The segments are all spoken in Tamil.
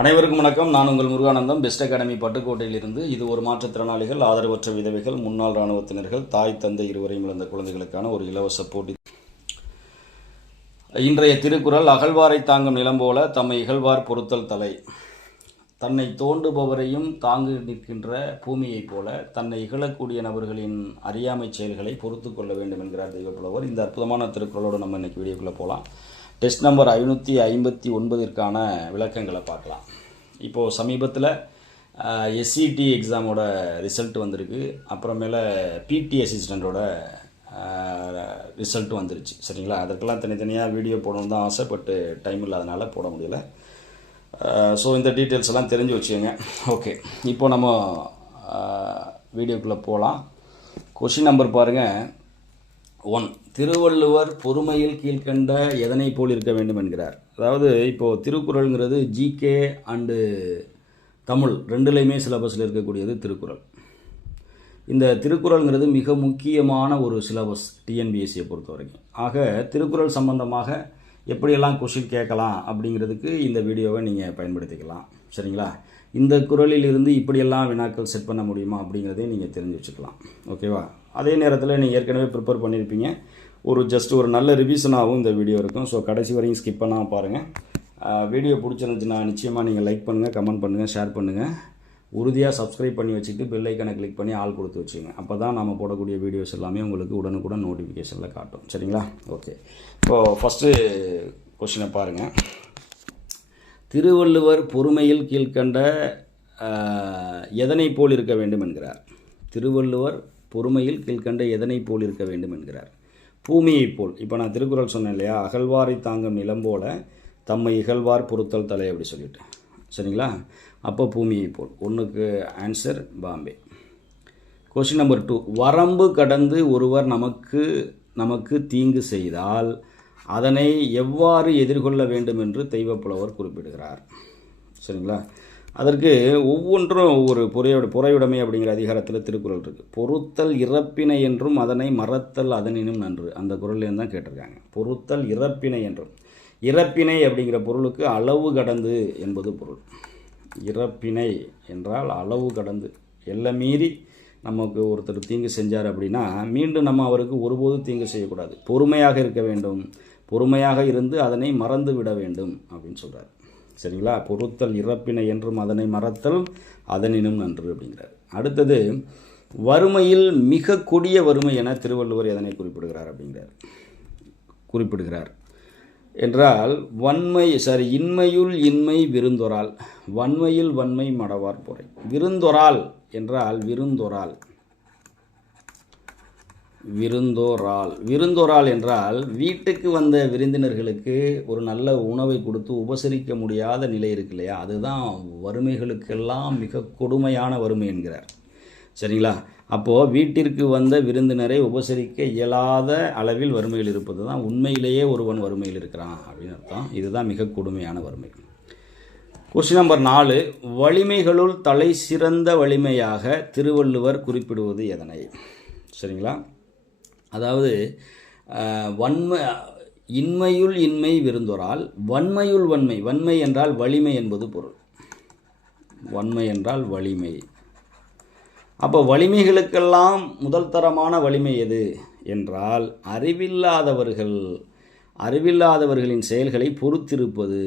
அனைவருக்கும் வணக்கம். நான் உங்கள் முருகானந்தம், பெஸ்ட் அகாடமி பட்டுக்கோட்டையிலிருந்து. இது ஒரு மாற்றுத்திறனாளிகள், ஆதரவற்ற விதவைகள், முன்னாள் இராணுவத்தினர்கள், தாய் தந்தை இருவரையும் இழந்த குழந்தைகளுக்கான ஒரு இலவச போட்டி. இன்றைய திருக்குறள்: அகழ்வாரை தாங்கும் நிலம் போல தம்மை இகழ்வார் பொறுத்தல் தலை. தன்னை தோண்டுபவரையும் தாங்கு நிற்கின்ற பூமியைப் போல தன்னை இகழக்கூடிய நபர்களின் அறியாமை செயல்களை பொறுத்து கொள்ள வேண்டும் என்கிறார் தெய்வப்புலவர். இந்த அற்புதமான திருக்குறளோடு நம்ம இன்னைக்கு வீடியோக்குள்ளே போகலாம். டெஸ்ட் நம்பர் 559ற்கான விளக்கங்களை பார்க்கலாம். இப்போது சமீபத்தில் எஸ்சிடி எக்ஸாமோட ரிசல்ட் வந்திருக்கு. அப்புறமேல பிடி அசிஸ்டண்ட்டோட ரிசல்ட் வந்துருச்சு. சரிங்களா? அதற்கெல்லாம் தனித்தனியாக வீடியோ போடணும் தான் ஆசை, பட்டு டைம் இல்லாதனால போட முடியல. ஸோ இந்த டீட்டெயில்ஸ் எல்லாம் தெரிஞ்சு வச்சுக்கோங்க. ஓகே, இப்போ நம்ம வீடியோக்குள்ளே போகலாம். கொஷின் நம்பர் பாருங்கள். 1. திருவள்ளுவர் பொறுமையில் கீழ்கண்ட எதனை போல் இருக்க வேண்டும் என்கிறார். அதாவது இப்போது திருக்குறள்ங்கிறது ஜிகே அண்டு தமிழ் ரெண்டுலேயுமே சிலபஸில் இருக்கக்கூடியது திருக்குறள். இந்த திருக்குறள்ங்கிறது மிக முக்கியமான ஒரு சிலபஸ் டிஎன்பிஎஸ்சியை பொறுத்த வரைக்கும். ஆக திருக்குறள் சம்பந்தமாக எப்படியெல்லாம் கொஷின் கேட்கலாம் அப்படிங்கிறதுக்கு இந்த வீடியோவை நீங்கள் பயன்படுத்திக்கலாம். சரிங்களா? இந்த குறளில் இருந்து இப்படியெல்லாம் வினாக்கள் செட் பண்ண முடியுமா அப்படிங்கிறதையும் நீங்கள் தெரிஞ்சு வச்சுக்கலாம். ஓகேவா? அதே நேரத்தில் நீங்கள் ஏற்கனவே ப்ரிப்பேர் பண்ணியிருப்பீங்க. ஜஸ்ட் ஒரு நல்ல ரிவிஷனாகவும் இந்த வீடியோ இருக்கும். ஸோ கடைசி வரையும் ஸ்கிப் பண்ணாமல் பாருங்கள். வீடியோ பிடிச்சிருந்துச்சுன்னா நிச்சயமாக நீங்கள் லைக் பண்ணுங்கள், கமெண்ட் பண்ணுங்கள், ஷேர் பண்ணுங்கள். உறுதியாக சப்ஸ்கிரைப் பண்ணி வச்சுட்டு பெல் ஐக்கனை கிளிக் பண்ணி ஆல் கொடுத்து வச்சுங்க. அப்போ தான் நம்ம போடக்கூடிய வீடியோஸ் எல்லாமே உங்களுக்கு உடனுக்குடன் நோட்டிஃபிகேஷனில் காட்டும். சரிங்களா? ஓகே, இப்போது ஃபஸ்ட்டு கொஸ்டினை பாருங்கள். திருவள்ளுவர் பொறுமையில் கீழ்கண்ட எதனை போல் இருக்க வேண்டும் என்கிறார். திருவள்ளுவர் பொறுமையில் கீழ்கண்ட எதனை போல் இருக்க வேண்டும் என்கிறார். பூமியை போல். இப்போ நான் திருக்குறள் சொன்னேன் இல்லையா, அகழ்வாரை தாங்கும் நிலம் போல தம்மை இகழ்வார் பொறுத்தல் தலை அப்படி சொல்லிட்டு. சரிங்களா? அப்போ பூமியை போல். ஒன்றுக்கு ஆன்சர் பாம்பே. Question number 2. வரம்பு கடந்து ஒருவர் நமக்கு தீங்கு செய்தால் அதனை எவ்வாறு எதிர்கொள்ள வேண்டும் என்று தெய்வப்புலவர் குறிப்பிடுகிறார். சரிங்களா? அதற்கு ஒவ்வொன்றும் ஒவ்வொரு பொறையுடைமை அப்படிங்கிற அதிகாரத்தில் திருக்குறள் இருக்குது. பொறுத்தல் இறப்பினை என்றும் அதனை மறத்தல் அதனினும் நன்று. அந்த குறள்லேருந்து தான் கேட்டிருக்காங்க. பொறுத்தல் இறப்பினை என்றும். இறப்பினை அப்படிங்கிற பொருளுக்கு அளவு கடந்து என்பது பொருள். இறப்பினை என்றால் அளவு கடந்து, எல்லை மீறி நமக்கு ஒருத்தர் தீங்கு செஞ்சார் அப்படின்னா மீண்டும் நம்ம அவருக்கு ஒருபோதும் தீங்கு செய்யக்கூடாது. பொறுமையாக இருக்க வேண்டும். பொறுமையாக இருந்து அதனை மறந்து விட வேண்டும் அப்படின்னு சொல்கிறார். சரிங்களா? பொறுத்தல் இறப்பினை என்றும் அதனை மறத்தல் அதனினும் நன்று அப்படிங்கிறார். அடுத்தது, வறுமையில் மிக கொடிய வறுமை என திருவள்ளுவர் எதனை குறிப்பிடுகிறார் என்றால் இன்மையுள் இன்மை விருந்தொரால், வன்மையில் வன்மை மடவார் பொறை. விருந்தொரால் என்றால் விருந்தோரால் என்றால் வீட்டுக்கு வந்த விருந்தினர்களுக்கு ஒரு நல்ல உணவை கொடுத்து உபசரிக்க முடியாத நிலை இருக்கு இல்லையா, அதுதான் வறுமைகளுக்கெல்லாம் மிக கொடுமையான வறுமை என்கிறார். சரிங்களா? அப்போது வீட்டிற்கு வந்த விருந்தினரை உபசரிக்க இயலாத அளவில் வறுமையில் இருப்பது தான் உண்மையிலேயே ஒருவன் வறுமையில் இருக்கிறான் அப்படின்னு அர்த்தம். இதுதான் மிக கொடுமையான வறுமை. Question number 4. வலிமைகளுள் தலை சிறந்த வலிமையாக திருவள்ளுவர் குறிப்பிடுவது எதனை? சரிங்களா? அதாவது இன்மையுள் இன்மை விருந்தொரால், வன்மையுள் வன்மை என்றால் வலிமை என்பது பொருள். வன்மை என்றால் வலிமை. அப்போ வலிமைகளுக்கெல்லாம் முதல் தரமான வலிமை எது என்றால் அறிவில்லாதவர்களின் செயல்களை பொறுத்திருப்பது.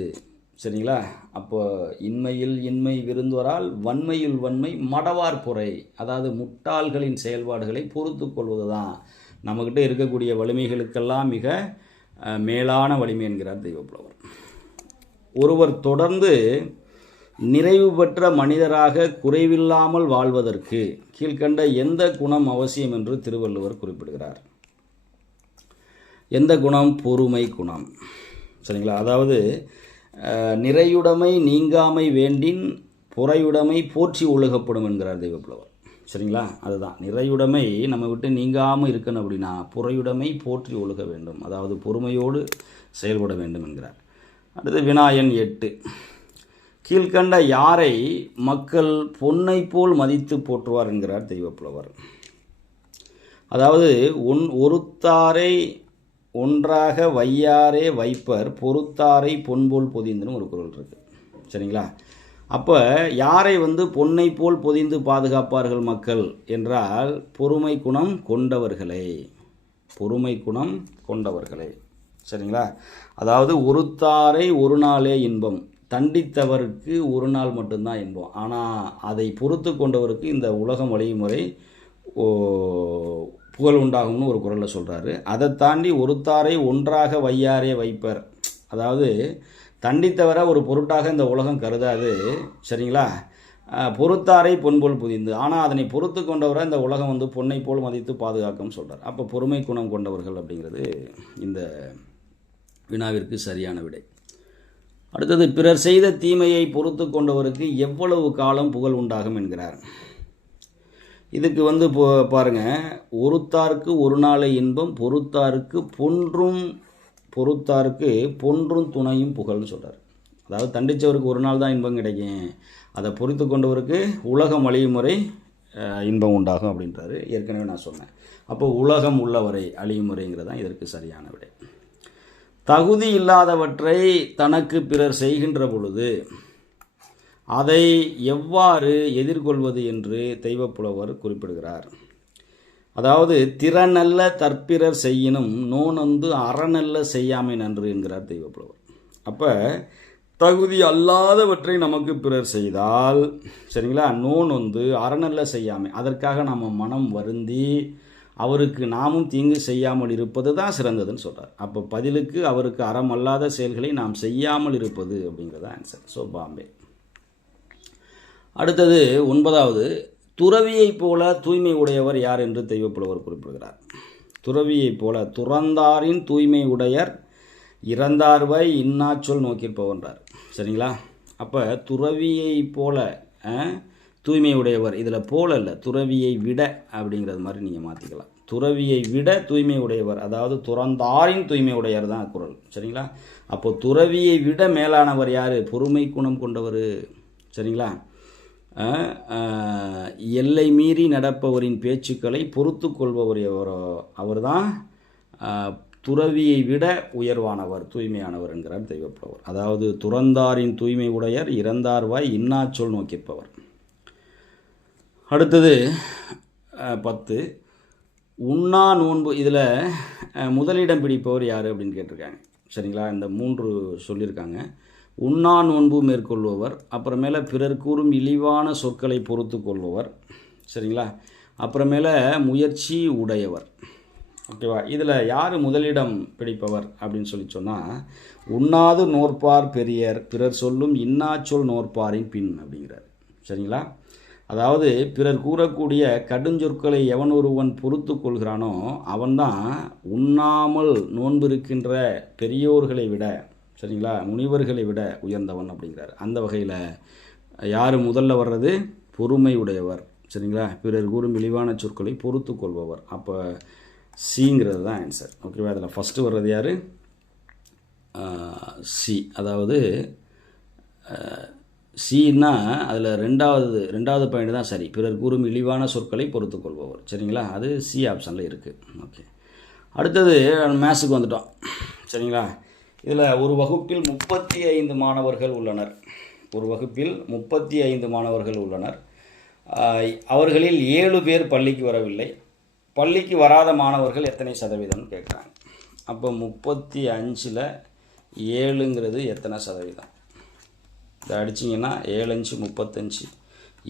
சரிங்களா? அப்போ இன்மையில் இன்மை விருந்தொரால், வன்மையில் வன்மை மடவார் பொறை. அதாவது முட்டாள்களின் செயல்பாடுகளை பொறுத்து கொள்வது தான் நம்மக்கிட்ட இருக்கக்கூடிய வலிமைகளுக்கெல்லாம் மிக மேலான வலிமை என்கிறார் தெய்வப்புலவர். ஒருவர் தொடர்ந்து நிறைவு பெற்ற மனிதராக குறைவில்லாமல் வாழ்வதற்கு கீழ்கண்ட எந்த குணம் அவசியம் என்று திருவள்ளுவர் குறிப்பிடுகிறார். எந்த குணம்? பொறுமை குணம். சரிங்களா? அதாவது நிறையுடைமை நீங்காமை வேண்டின் பொறையுடைமை போற்றி ஒழுகப்படும் என்கிறார் தெய்வப்புலவர். சரிங்களா? அதுதான் நிறையுடைமை நம்ம விட்டு நீங்காமல் இருக்கணும் அப்படின்னா பொறையுடைமை போற்றி ஒழுக வேண்டும். அதாவது பொறுமையோடு செயல்பட வேண்டும் என்கிறார். அடுத்து வினாயன் 8. கீழ்கண்ட யாரை மக்கள் பொன்னை போல் மதித்து போற்றுவார் என்கிறார் தெய்வப்புலவர். அதாவது ஒருத்தாரை ஒன்றாக வையாரே வைப்பர் பொறுத்தாரை பொன்போல் பொதிந்துன்னு ஒரு குறள் இருக்குது. சரிங்களா? அப்போ யாரை பொன்னை போல் பொதிந்து பாதுகாப்பார்கள் மக்கள் என்றால் பொறுமை குணம் கொண்டவர்களை. பொறுமை குணம் கொண்டவர்களை. சரிங்களா? அதாவது ஒருத்தாரை ஒரு நாளே இன்பம், தண்டித்தவருக்கு ஒரு நாள் மட்டும்தான் இன்பம். ஆனால் அதை பொறுத்து கொண்டவருக்கு இந்த உலகம் வழிமுறை புகழ் உண்டாகும்னு ஒரு குறளில் சொல்கிறாரு. அதை தாண்டி ஒருத்தாரை ஒன்றாக வையாரே வைப்பர், அதாவது தண்டித்தவரை ஒரு பொருட்டாக இந்த உலகம் கருதாது. சரிங்களா? பொறுத்தாரை பொன்போல் புதிந்து, ஆனால் அதனை பொறுத்து கொண்டவரை இந்த உலகம் பொன்னை போல் மதித்து பாதுகாக்கும் சொல்கிறார். அப்போ பொறுமை குணம் கொண்டவர்கள் அப்படிங்கிறது இந்த வினாவிற்கு சரியான விடை. அடுத்தது, பிறர் செய்த தீமையை பொறுத்து கொண்டவருக்கு எவ்வளவு காலம் புகழ் உண்டாகும் என்கிறார். இதுக்கு பாருங்கள், ஒருத்தாருக்கு ஒரு நாளை இன்பம், பொறுத்தாருக்கு பொன்றும் துணையும் புகழ்னு சொல்கிறார். அதாவது தண்டித்தவருக்கு ஒரு நாள் தான் இன்பம் கிடைக்கும், அதை பொறுத்து கொண்டவருக்கு உலகம் அழியும் முறை இன்பம் உண்டாகும் அப்படின்றாரு. ஏற்கனவே நான் சொன்னேன். அப்போ உலகம் உள்ளவரை அழியும் முறைங்கிறது தான் இதற்கு சரியான விடை. தகுதி இல்லாதவற்றை தனக்கு பிறர் செய்கின்ற பொழுது அதை எவ்வாறு எதிர்கொள்வது என்று தெய்வப்புலவர் குறிப்பிடுகிறார். அதாவது திறனல்ல தற்பிறர் செய்யினும் நோனொந்து அறநல்ல செய்யாமை நன்று என்கிறார் தெய்வப்புலவர். அப்போ தகுதி அல்லாதவற்றை நமக்கு பிறர் செய்தால், சரிங்களா, நோனொந்து அறநல்ல செய்யாமை, அதற்காக நம்ம மனம் வருந்தி அவருக்கு நாமும் தீங்கு செய்யாமல் இருப்பது தான் சிறந்ததுன்னு சொல்கிறார். அப்போ பதிலுக்கு அவருக்கு அறம் அல்லாத செயல்களை நாம் செய்யாமல் இருப்பது அப்படிங்கிறது ஆன்சர். ஸோ பாம்பே. அடுத்தது 9வது, துறவியைப் போல தூய்மை உடையவர் யார் என்று தெய்வப்புலவர் குறிப்பிடுகிறார். துறவியைப் போல, துறந்தாரின் தூய்மை உடையர் இறந்தார்வாய் இன்னாச்சொல் நோக்கியிருப்பவன்றார். சரிங்களா? அப்போ துறவியை போல தூய்மை உடையவர், இதில் போல இல்லை, துறவியை விட அப்படிங்கிறது மாதிரி நீங்கள் மாற்றிக்கலாம். துறவியை விட தூய்மை உடையவர், அதாவது துறந்தாரின் தூய்மை உடையவர் தான் குறள். சரிங்களா? அப்போ துறவியை விட மேலானவர் யார்? பொறுமை குணம் கொண்டவர். சரிங்களா? எல்லை மீறி நடப்பவரின் பேச்சுக்களை பொறுத்து கொள்பவர் எவரோ அவர் தான் துறவியை விட உயர்வானவர், தூய்மையானவர் என்கிறார் தெய்வப்புலவர். அதாவது துறந்தாரின் தூய்மை உடையர் இறந்தார்வாய் இன்னாச்சொல் நோக்கியிருப்பவர். அடுத்தது 10, உண்ணா நோன்பு. இதில் முதலிடம் பிடிப்பவர் யார் அப்படின்னு கேட்டிருக்காங்க. சரிங்களா? இந்த 3 சொல்லியிருக்காங்க. உண்ணா நோன்பு மேற்கொள்பவர், அப்புறமேல பிறர் கூறும் இழிவான சொற்களை பொறுத்து கொள்பவர். சரிங்களா? அப்புறமேல முயற்சி உடையவர். ஓகேவா? இதில் யார் முதலிடம் பிடிப்பவர் அப்படின்னு சொன்னால், உண்ணாது நோற்பார் பெரியர், பிறர் சொல்லும் இன்னாச்சொல் நோற்பாரின் பின் அப்படிங்கிறார். சரிங்களா? அதாவது பிறர் கூறக்கூடிய கடுஞ்சொற்களை எவன் ஒருவன் பொறுத்து கொள்கிறானோ அவன்தான் உண்ணாமல் நோன்பு இருக்கின்ற பெரியோர்களை விட, சரிங்களா, முனிவர்களை விட உயர்ந்தவன் அப்படிங்கிறார். அந்த வகையில் யார் முதல்ல வர்றது? பொறுமை உடையவர். சரிங்களா? பிறர் கூறும் இழிவான சொற்களை பொறுத்து கொள்பவர். அப்போ சிங்கிறது தான் ஆன்சர். ஓகேவா? அதில் ஃபஸ்ட்டு வர்றது யார்? சி. அதாவது சின்னா அதில் ரெண்டாவது பாயிண்ட் தான் சரி. பிறர் கூறும் இழிவான சொற்களை பொறுத்து கொள்பவர். சரிங்களா? அது சி ஆப்ஷனில் இருக்குது. ஓகே. அடுத்தது மேத்ஸுக்கு வந்துட்டோம். சரிங்களா? இதில் ஒரு வகுப்பில் 35 மாணவர்கள் உள்ளனர். ஒரு வகுப்பில் 35 மாணவர்கள் உள்ளனர். அவர்களில் 7 பேர் பள்ளிக்கு வரவில்லை. பள்ளிக்கு வராத மாணவர்கள் எத்தனை சதவீதம்னு கேட்குறாங்க. அப்போ 35ல் 7ங்கிறது எத்தனை சதவீதம்? இதை அடிச்சிங்கன்னா 7×5 35,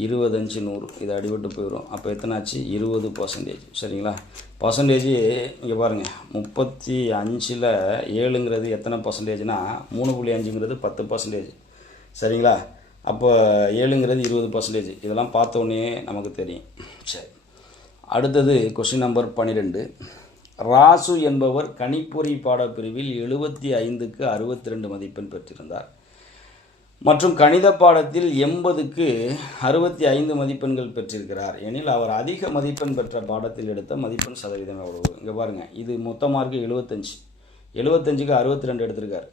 20×5 100, இதை அடிபட்டு போயிடும். அப்போ எத்தனை ஆச்சு? 20%. சரிங்களா? பர்சன்டேஜ் இங்கே பாருங்கள், 35ல் 7ங்கிறது எத்தனை பர்சன்டேஜ்னா 3.5ங்கிறது 10%. சரிங்களா? அப்போ 7ங்கிறது 20%. இதெல்லாம் பார்த்தோன்னே நமக்கு தெரியும். சரி, அடுத்தது கொஸ்டின் நம்பர் 12. ராசு என்பவர் கணிப்பொறி பாடப்பிரிவில் 75க்கு 62 மதிப்பெண் பெற்றிருந்தார் மற்றும் கணித பாடத்தில் 80க்கு 65 மதிப்பெண்கள் பெற்றிருக்கிறார் எனில் அவர் அதிக மதிப்பெண் பெற்ற பாடத்தில் எடுத்த மதிப்பெண் சதவீதம் எவ்வளவு? இங்கே பாருங்கள், இது மொத்த மார்க்கு 75க்கு 62 எடுத்திருக்கார்.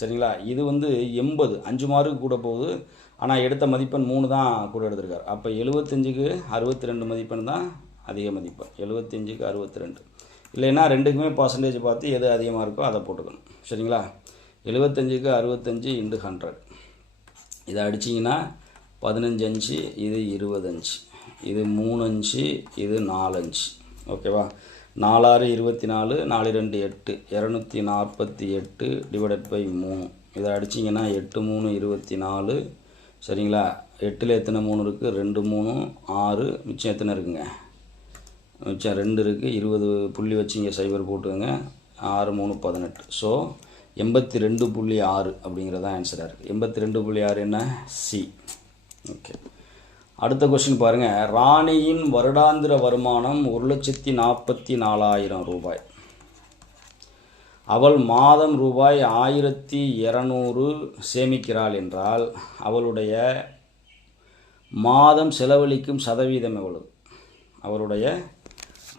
சரிங்களா? இது 80, 5 மார்க்கு கூட போகுது. ஆனால் எடுத்த மதிப்பெண் 3 தான் கூட எடுத்திருக்கார். அப்போ 75க்கு 62 மதிப்பெண் தான் அதிக மதிப்பெண். 75க்கு 62 இல்லைன்னா ரெண்டுக்குமே பர்சன்டேஜ் பார்த்து எது அதிகமாக இருக்கோ அதை போட்டுக்கணும். சரிங்களா? 75க்கு 65 × 100. இதை அடிச்சிங்கன்னா 15 5, இது 25, இது 3 5, இது 4 5. ஓகேவா? 4 6 24, 4 2 8, 248 டிவைடட் பை 3. இதை அடிச்சிங்கன்னா 8 3 24. சரிங்களா? 8ல் எத்தனை 3 இருக்குது? 2 3 6. மிச்சம் எத்தனை இருக்குங்க? மிச்சம் 2 இருக்குது. 20 புள்ளி வச்சிங்க, 0 போட்டுங்க. 6 3 18. ஸோ 82.6 அப்படிங்கிறதான் ஆன்சராக இருக்குது. 82.6 என்ன? சி. ஓகே, அடுத்த கொஸ்டின் பாருங்கள். ராணியின் வருடாந்திர வருமானம் 1,44,000 ரூபாய். அவள் மாதம் ரூபாய் 1200 சேமிக்கிறாள் என்றால் அவளுடைய மாதம் செலவழிக்கும் சதவீதம் எவ்வளவு? அவளுடைய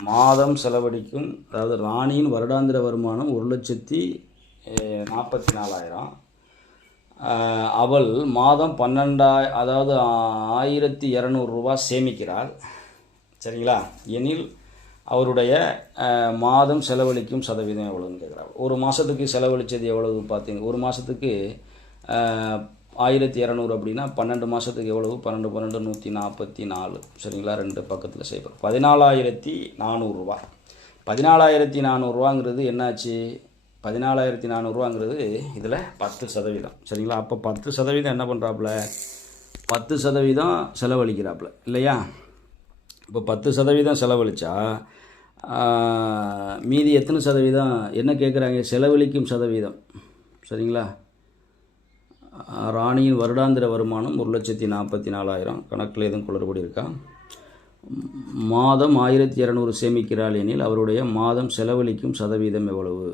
மாதம் செலவழிக்கும், அதாவது ராணியின் வருடாந்திர வருமானம் 1,44,000. அவள் மாதம் 12,000, அதாவது 1200 ரூபா சேமிக்கிறாள். சரிங்களா? எனில் அவருடைய மாதம் செலவழிக்கும் சதவீதம் எவ்வளோன்னு கேட்குறாள். ஒரு மாதத்துக்கு செலவழித்தது எவ்வளவு பார்த்தீங்க? ஒரு மாதத்துக்கு 1200 அப்படின்னா 12 மாதத்துக்கு எவ்வளவு? 12 12 144. சரிங்களா? 2 பக்கத்தில் செய்வோம். 14,400 ரூபா. 14,400 ரூபாங்கிறது என்னாச்சு? 14,400 இதில் 10%. சரிங்களா? அப்போ 10% என்ன பண்ணுறாப்புல? 10% செலவழிக்கிறாப்புல இல்லையா? இப்போ 10% செலவழித்தா மீதி எத்தனை சதவீதம் என்ன கேட்குறாங்க? செலவழிக்கும் சதவீதம். சரிங்களா? ராணியின் வருடாந்திர வருமானம் 1,44,000. கணக்கில் எதுவும் குளறுபடி இருக்கா? மாதம் 1200 சேமிக்கிறாள் எனில் அவருடைய மாதம் செலவழிக்கும் சதவீதம் எவ்வளவு?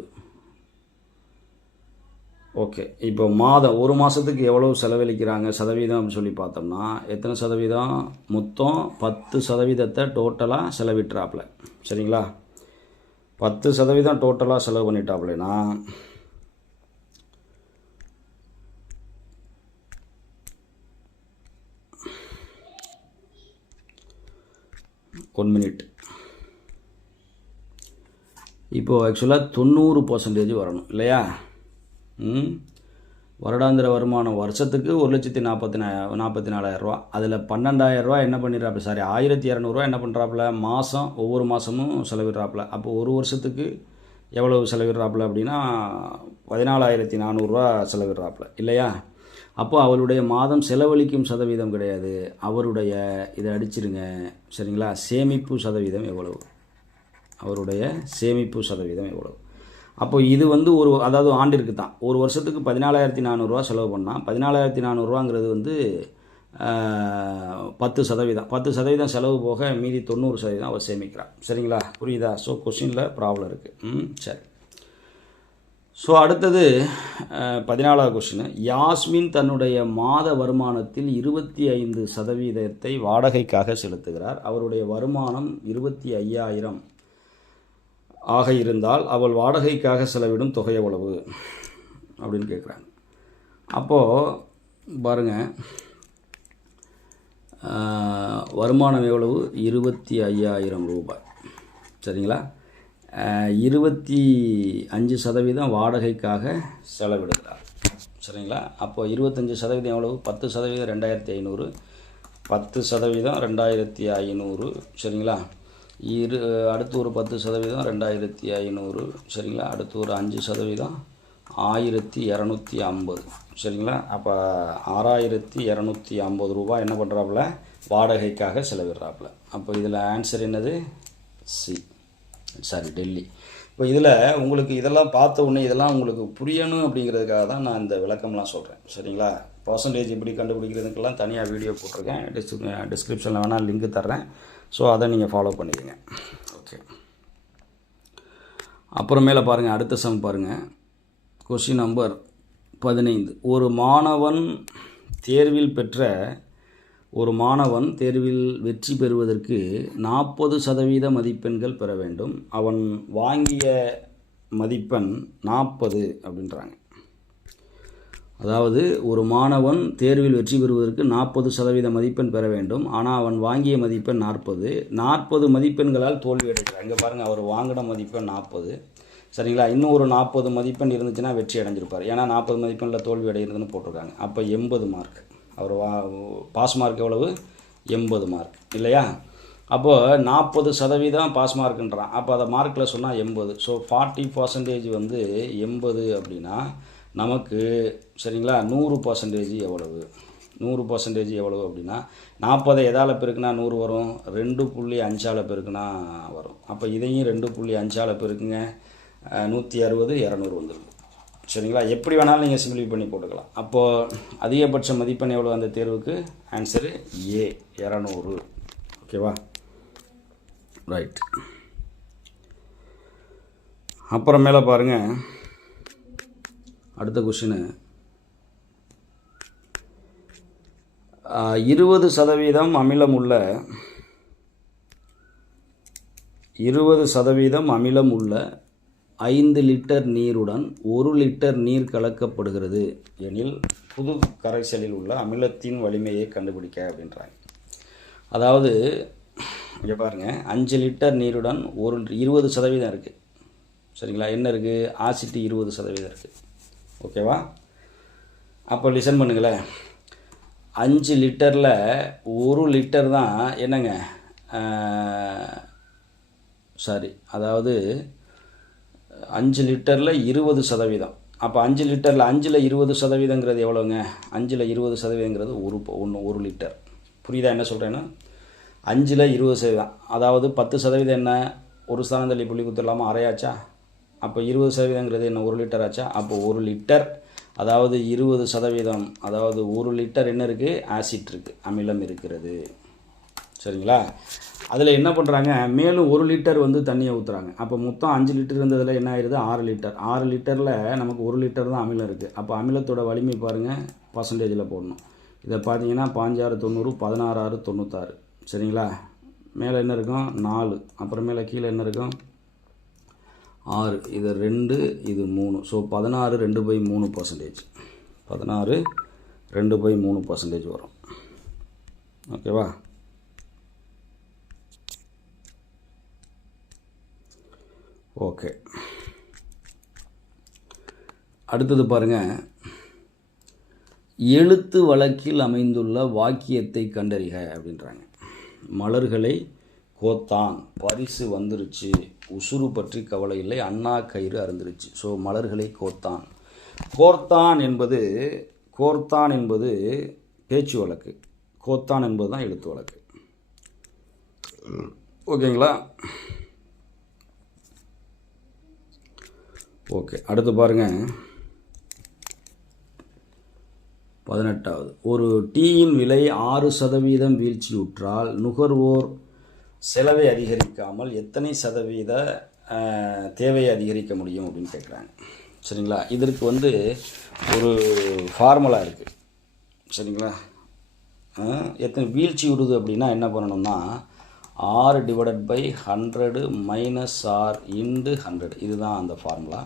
ஓகே, இப்போ மாதம் ஒரு மாதத்துக்கு எவ்வளவு செலவழிக்கிறாங்க சதவீதம் அப்படின்னு சொல்லி பார்த்தோம்னா எத்தனை சதவீதம்? மொத்தம் 10% டோட்டலாக செலவிட்டுறாப்புல. சரிங்களா? 10% டோட்டலாக செலவு பண்ணிட்டாப்புலனா 1 மினிட். இப்போது ஆக்சுவலாக 90% வரணும் இல்லையா? வருடாந்திர வருமானம் வருஷத்துக்கு 1,44,000 ரூபா. அதில் 12,000 ரூபா என்ன பண்ணிடுறாப்புல? சாரி, 1200 ரூபா என்ன பண்ணுறாப்புல? மாதம் ஒவ்வொரு மாதமும் செலவிடுறாப்புல. அப்போ ஒரு வருஷத்துக்கு எவ்வளவு செலவிடுறாப்புல அப்படின்னா 14,400 ரூபா செலவிடுறாப்புல இல்லையா? அப்போ அவளுடைய மாதம் செலவழிக்கும் சதவீதம் கிடையாது, அவருடைய இதை அடிச்சிருங்க. சரிங்களா? சேமிப்பு சதவீதம் எவ்வளவு? அவருடைய சேமிப்பு சதவீதம் எவ்வளவு? அப்போ இது ஒரு அதாவது ஆண்டிற்கு தான். ஒரு வருஷத்துக்கு 14,400 ரூபா செலவு பண்ணால் 14,400 ரூபாங்கிறது 10%. 10% செலவு போக மீதி 90% அவர் சேமிக்கிறார். சரிங்களா? புரியுதா? ஸோ கொஸ்டினில் ப்ராப்ளம் இருக்குது. சரி. ஸோ அடுத்தது 14வது கொஸ்டின். யாஸ்மின் தன்னுடைய மாத வருமானத்தில் 25% வாடகைக்காக செலுத்துகிறார். அவருடைய வருமானம் 25,000 ஆக இருந்தால் அவள் வாடகைக்காக செலவிடும் தொகை எவ்வளவு அப்படின்னு கேட்குறாங்க. அப்போது பாருங்கள், வருமானம் எவ்வளவு? 25,000 ரூபாய். சரிங்களா? 25% வாடகைக்காக செலவிடுகிறார். சரிங்களா? அப்போது 25% எவ்வளவு? 10% 2,500. 10% 2,500. சரிங்களா? அடுத்து ஒரு 10% 2,500. சரிங்களா? அடுத்து ஒரு 5% 1,250. சரிங்களா? அப்போ 6,250 ரூபாய் என்ன பண்ணுறாப்புல? வாடகைக்காக செலவிடுறாப்புல. அப்போ இதில் ஆன்சர் என்னது? சி. சாரி, டெல்லி. இப்போ இதில் உங்களுக்கு இதெல்லாம் பார்த்த உடனே இதெல்லாம் உங்களுக்கு புரியணும் அப்படிங்கிறதுக்காக தான் நான் இந்த விளக்கம்லாம் சொல்கிறேன். சரிங்களா? பர்சன்டேஜ் எப்படி கண்டுபிடிக்கிறதுக்கெல்லாம் தனியாக வீடியோ போட்டிருக்கேன். டிஸ்கிரிப்ஷனில் வேணால் லிங்க் தர்றேன். ஸோ அதை நீங்கள் ஃபாலோ பண்ணிடுங்க. ஓகே, அப்புறமேல பாருங்கள், அடுத்த சம் பாருங்கள். Question number 15. ஒரு மாணவன் தேர்வில் வெற்றி பெறுவதற்கு 40% மதிப்பெண்கள் பெற வேண்டும். அவன் வாங்கிய மதிப்பெண் 40 அப்படின்றாங்க. அதாவது ஒரு மாணவன் தேர்வில் வெற்றி பெறுவதற்கு 40% மதிப்பெண் பெற வேண்டும். ஆனால் அவன் வாங்கிய மதிப்பெண் 40 மதிப்பெண்களால் தோல்வி அடைகிறார். இங்கே பாருங்கள், அவர் வாங்கின மதிப்பெண் 40. சரிங்களா? இன்னும் ஒரு 40 மதிப்பெண் இருந்துச்சுன்னா வெற்றி அடைஞ்சிருப்பார். ஏன்னா 40 மதிப்பெண்ணில் தோல்வி அடைகிறதுன்னு போட்டிருக்காங்க. அப்போ 80 மார்க். அவர் பாஸ் மார்க் எவ்வளவு? 80 மார்க் இல்லையா? அப்போது 40% பாஸ் மார்க்குன்றான். அப்போ அதை மார்க்கில் சொன்னால் 80. ஸோ 40% வந்து 80 அப்படின்னா நமக்கு சரிங்களா 100% எவ்வளவு? 100% எவ்வளவு அப்படின்னா 40 எதால் பெருக்குனா 100 வரும்? 2.5ஆல் பெருக்குனா வரும். அப்போ இதையும் 2.5ஆல் பெருக்குங்க, 160, 200 வந்துடும். சரிங்களா? எப்படி வேணாலும் நீங்கள் சிம்பிளிஃபை பண்ணி போட்டுக்கலாம். அப்போது அதிகபட்ச மதிப்பெண் எவ்வளோ அந்த தேர்வுக்கு? ஆன்சரு ஏ, 200. ஓகேவா? ரைட். அப்புறம் மேலே பாருங்கள், அடுத்த கொஷினு 20% அமிலம் உள்ள 5 லிட்டர் நீருடன் 1 லிட்டர் நீர் கலக்கப்படுகிறது எனில் புது கரைசலில் உள்ள அமிலத்தின் வலிமையை கண்டுபிடிக்க அப்படின்றாங்க. அதாவது இங்கே பாருங்கள், 5 லிட்டர் நீருடன் 20% இருக்குது. சரிங்களா? என்ன இருக்குது? ஆசிட்டு 20% இருக்குது. ஓகேவா? அப்போ லிசன் பண்ணுங்களேன். 5 லிட்டரில் 1 லிட்டர் தான் என்னங்க, அதாவது 5 லிட்டரில் 20%. அப்போ 5 லிட்டரில் 5ல் 20%ங்கிறது எவ்வளோங்க? 5ல் 20%ங்கிறது 1 லிட்டர். புரியுதா என்ன சொல்கிறேன்னா? 5ல் 20%, அதாவது 10% என்ன? ஒரு ஸ்தானம் தள்ளி புள்ளி குத்துடலாமா? அரையாச்சா? அப்போ 20%ங்கிறது என்ன? 1 லிட்டர் ஆச்சா? அப்போ 1 லிட்டர், அதாவது 20%, அதாவது 1 லிட்டர் என்ன இருக்குது? ஆசிட் இருக்குது, அமிலம் இருக்கிறது. சரிங்களா? அதில் என்ன பண்ணுறாங்க, மேலும் 1 லிட்டர் வந்து தண்ணியை ஊற்றுறாங்க. அப்போ மொத்தம் 5 லிட்டர் இருந்ததில் என்ன ஆயிடுது? 6 லிட்டர். 6 லிட்டரில் நமக்கு 1 லிட்டர் தான் அமிலம் இருக்குது. அப்போ அமிலத்தோட வலிமை பாருங்கள், பர்சன்டேஜில் போடணும். இதை பார்த்தீங்கன்னா 5×6 90, 16×6 96. சரிங்களா? மேலே என்ன இருக்கும்? 4. அப்புறமேலே கீழே என்ன இருக்கும்? 6. இது 2, இது 3. ஸோ 16 2/3%. 16 2/3% வரும். ஓகேவா? ஓகே. அடுத்தது பாருங்கள், எழுத்து வழக்கில் அமைந்துள்ள வாக்கியத்தை கண்டறிக அப்படின்றாங்க. மலர்களை கோத்தான், பரிசு வந்துருச்சு, உசுறு பற்றி கவலை இல்லை, அண்ணா கயிறு அருந்துருச்சு. ஸோ மலர்களை கோத்தான். கோர்த்தான் என்பது பேச்சு வழக்கு, கோத்தான் என்பது தான் எழுத்து வழக்கு. ஓகேங்களா? ஓகே. அடுத்து பாருங்கள், 18வது. ஒரு டீயின் விலை 6% வீழ்ச்சியுற்றால் நுகர்வோர் செலவை அதிகரிக்காமல் எத்தனை சதவீத தேவையை அதிகரிக்க முடியும் அப்படின்னு கேட்குறாங்க. சரிங்களா? இதற்கு வந்து ஒரு ஃபார்முலா இருக்குது. சரிங்களா? எத்தனை வீழ்ச்சி விடுது அப்படின்னா என்ன பண்ணணும்னா, 6/100 - R × 100. இதுதான் அந்த ஃபார்முலா.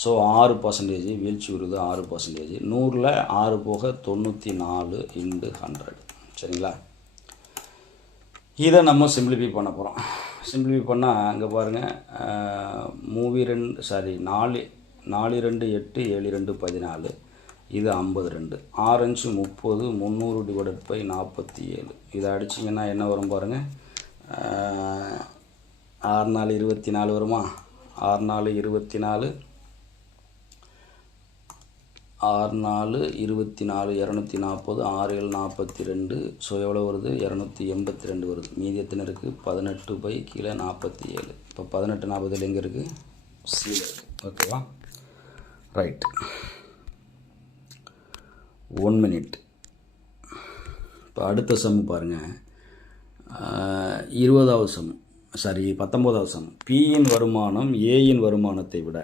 ஸோ 6% வீழ்ச்சி வருது, 6%. 100ல் 6 போக 94 × 100. சரிங்களா? இதை நம்ம சிம்பிளிஃபை பண்ண போகிறோம். சிம்பிளிஃபை பண்ணால் அங்கே பாருங்கள், 4 2 8 7 2 14. இது 52. 6 5 30, 300/47. இதை அடிச்சிங்கன்னா என்ன வரும் பாருங்கள், 6 4 24 வருமா? 6 4 24, 6 4 24, 240, 6 7 42. ஸோ எவ்வளோ வருது? 282 வருது. மீதி எத்தனை இருக்குது? 18 கீழே 47. இப்போ 18 40 எங்கே இருக்குது? சீல இருக்குது. ஓகேவா? ரைட். 1 மினிட். இப்போ அடுத்த சம் பாருங்கள், 20வது சம், 19வது சம். பியின் வருமானம் ஏயின் வருமானத்தை விட,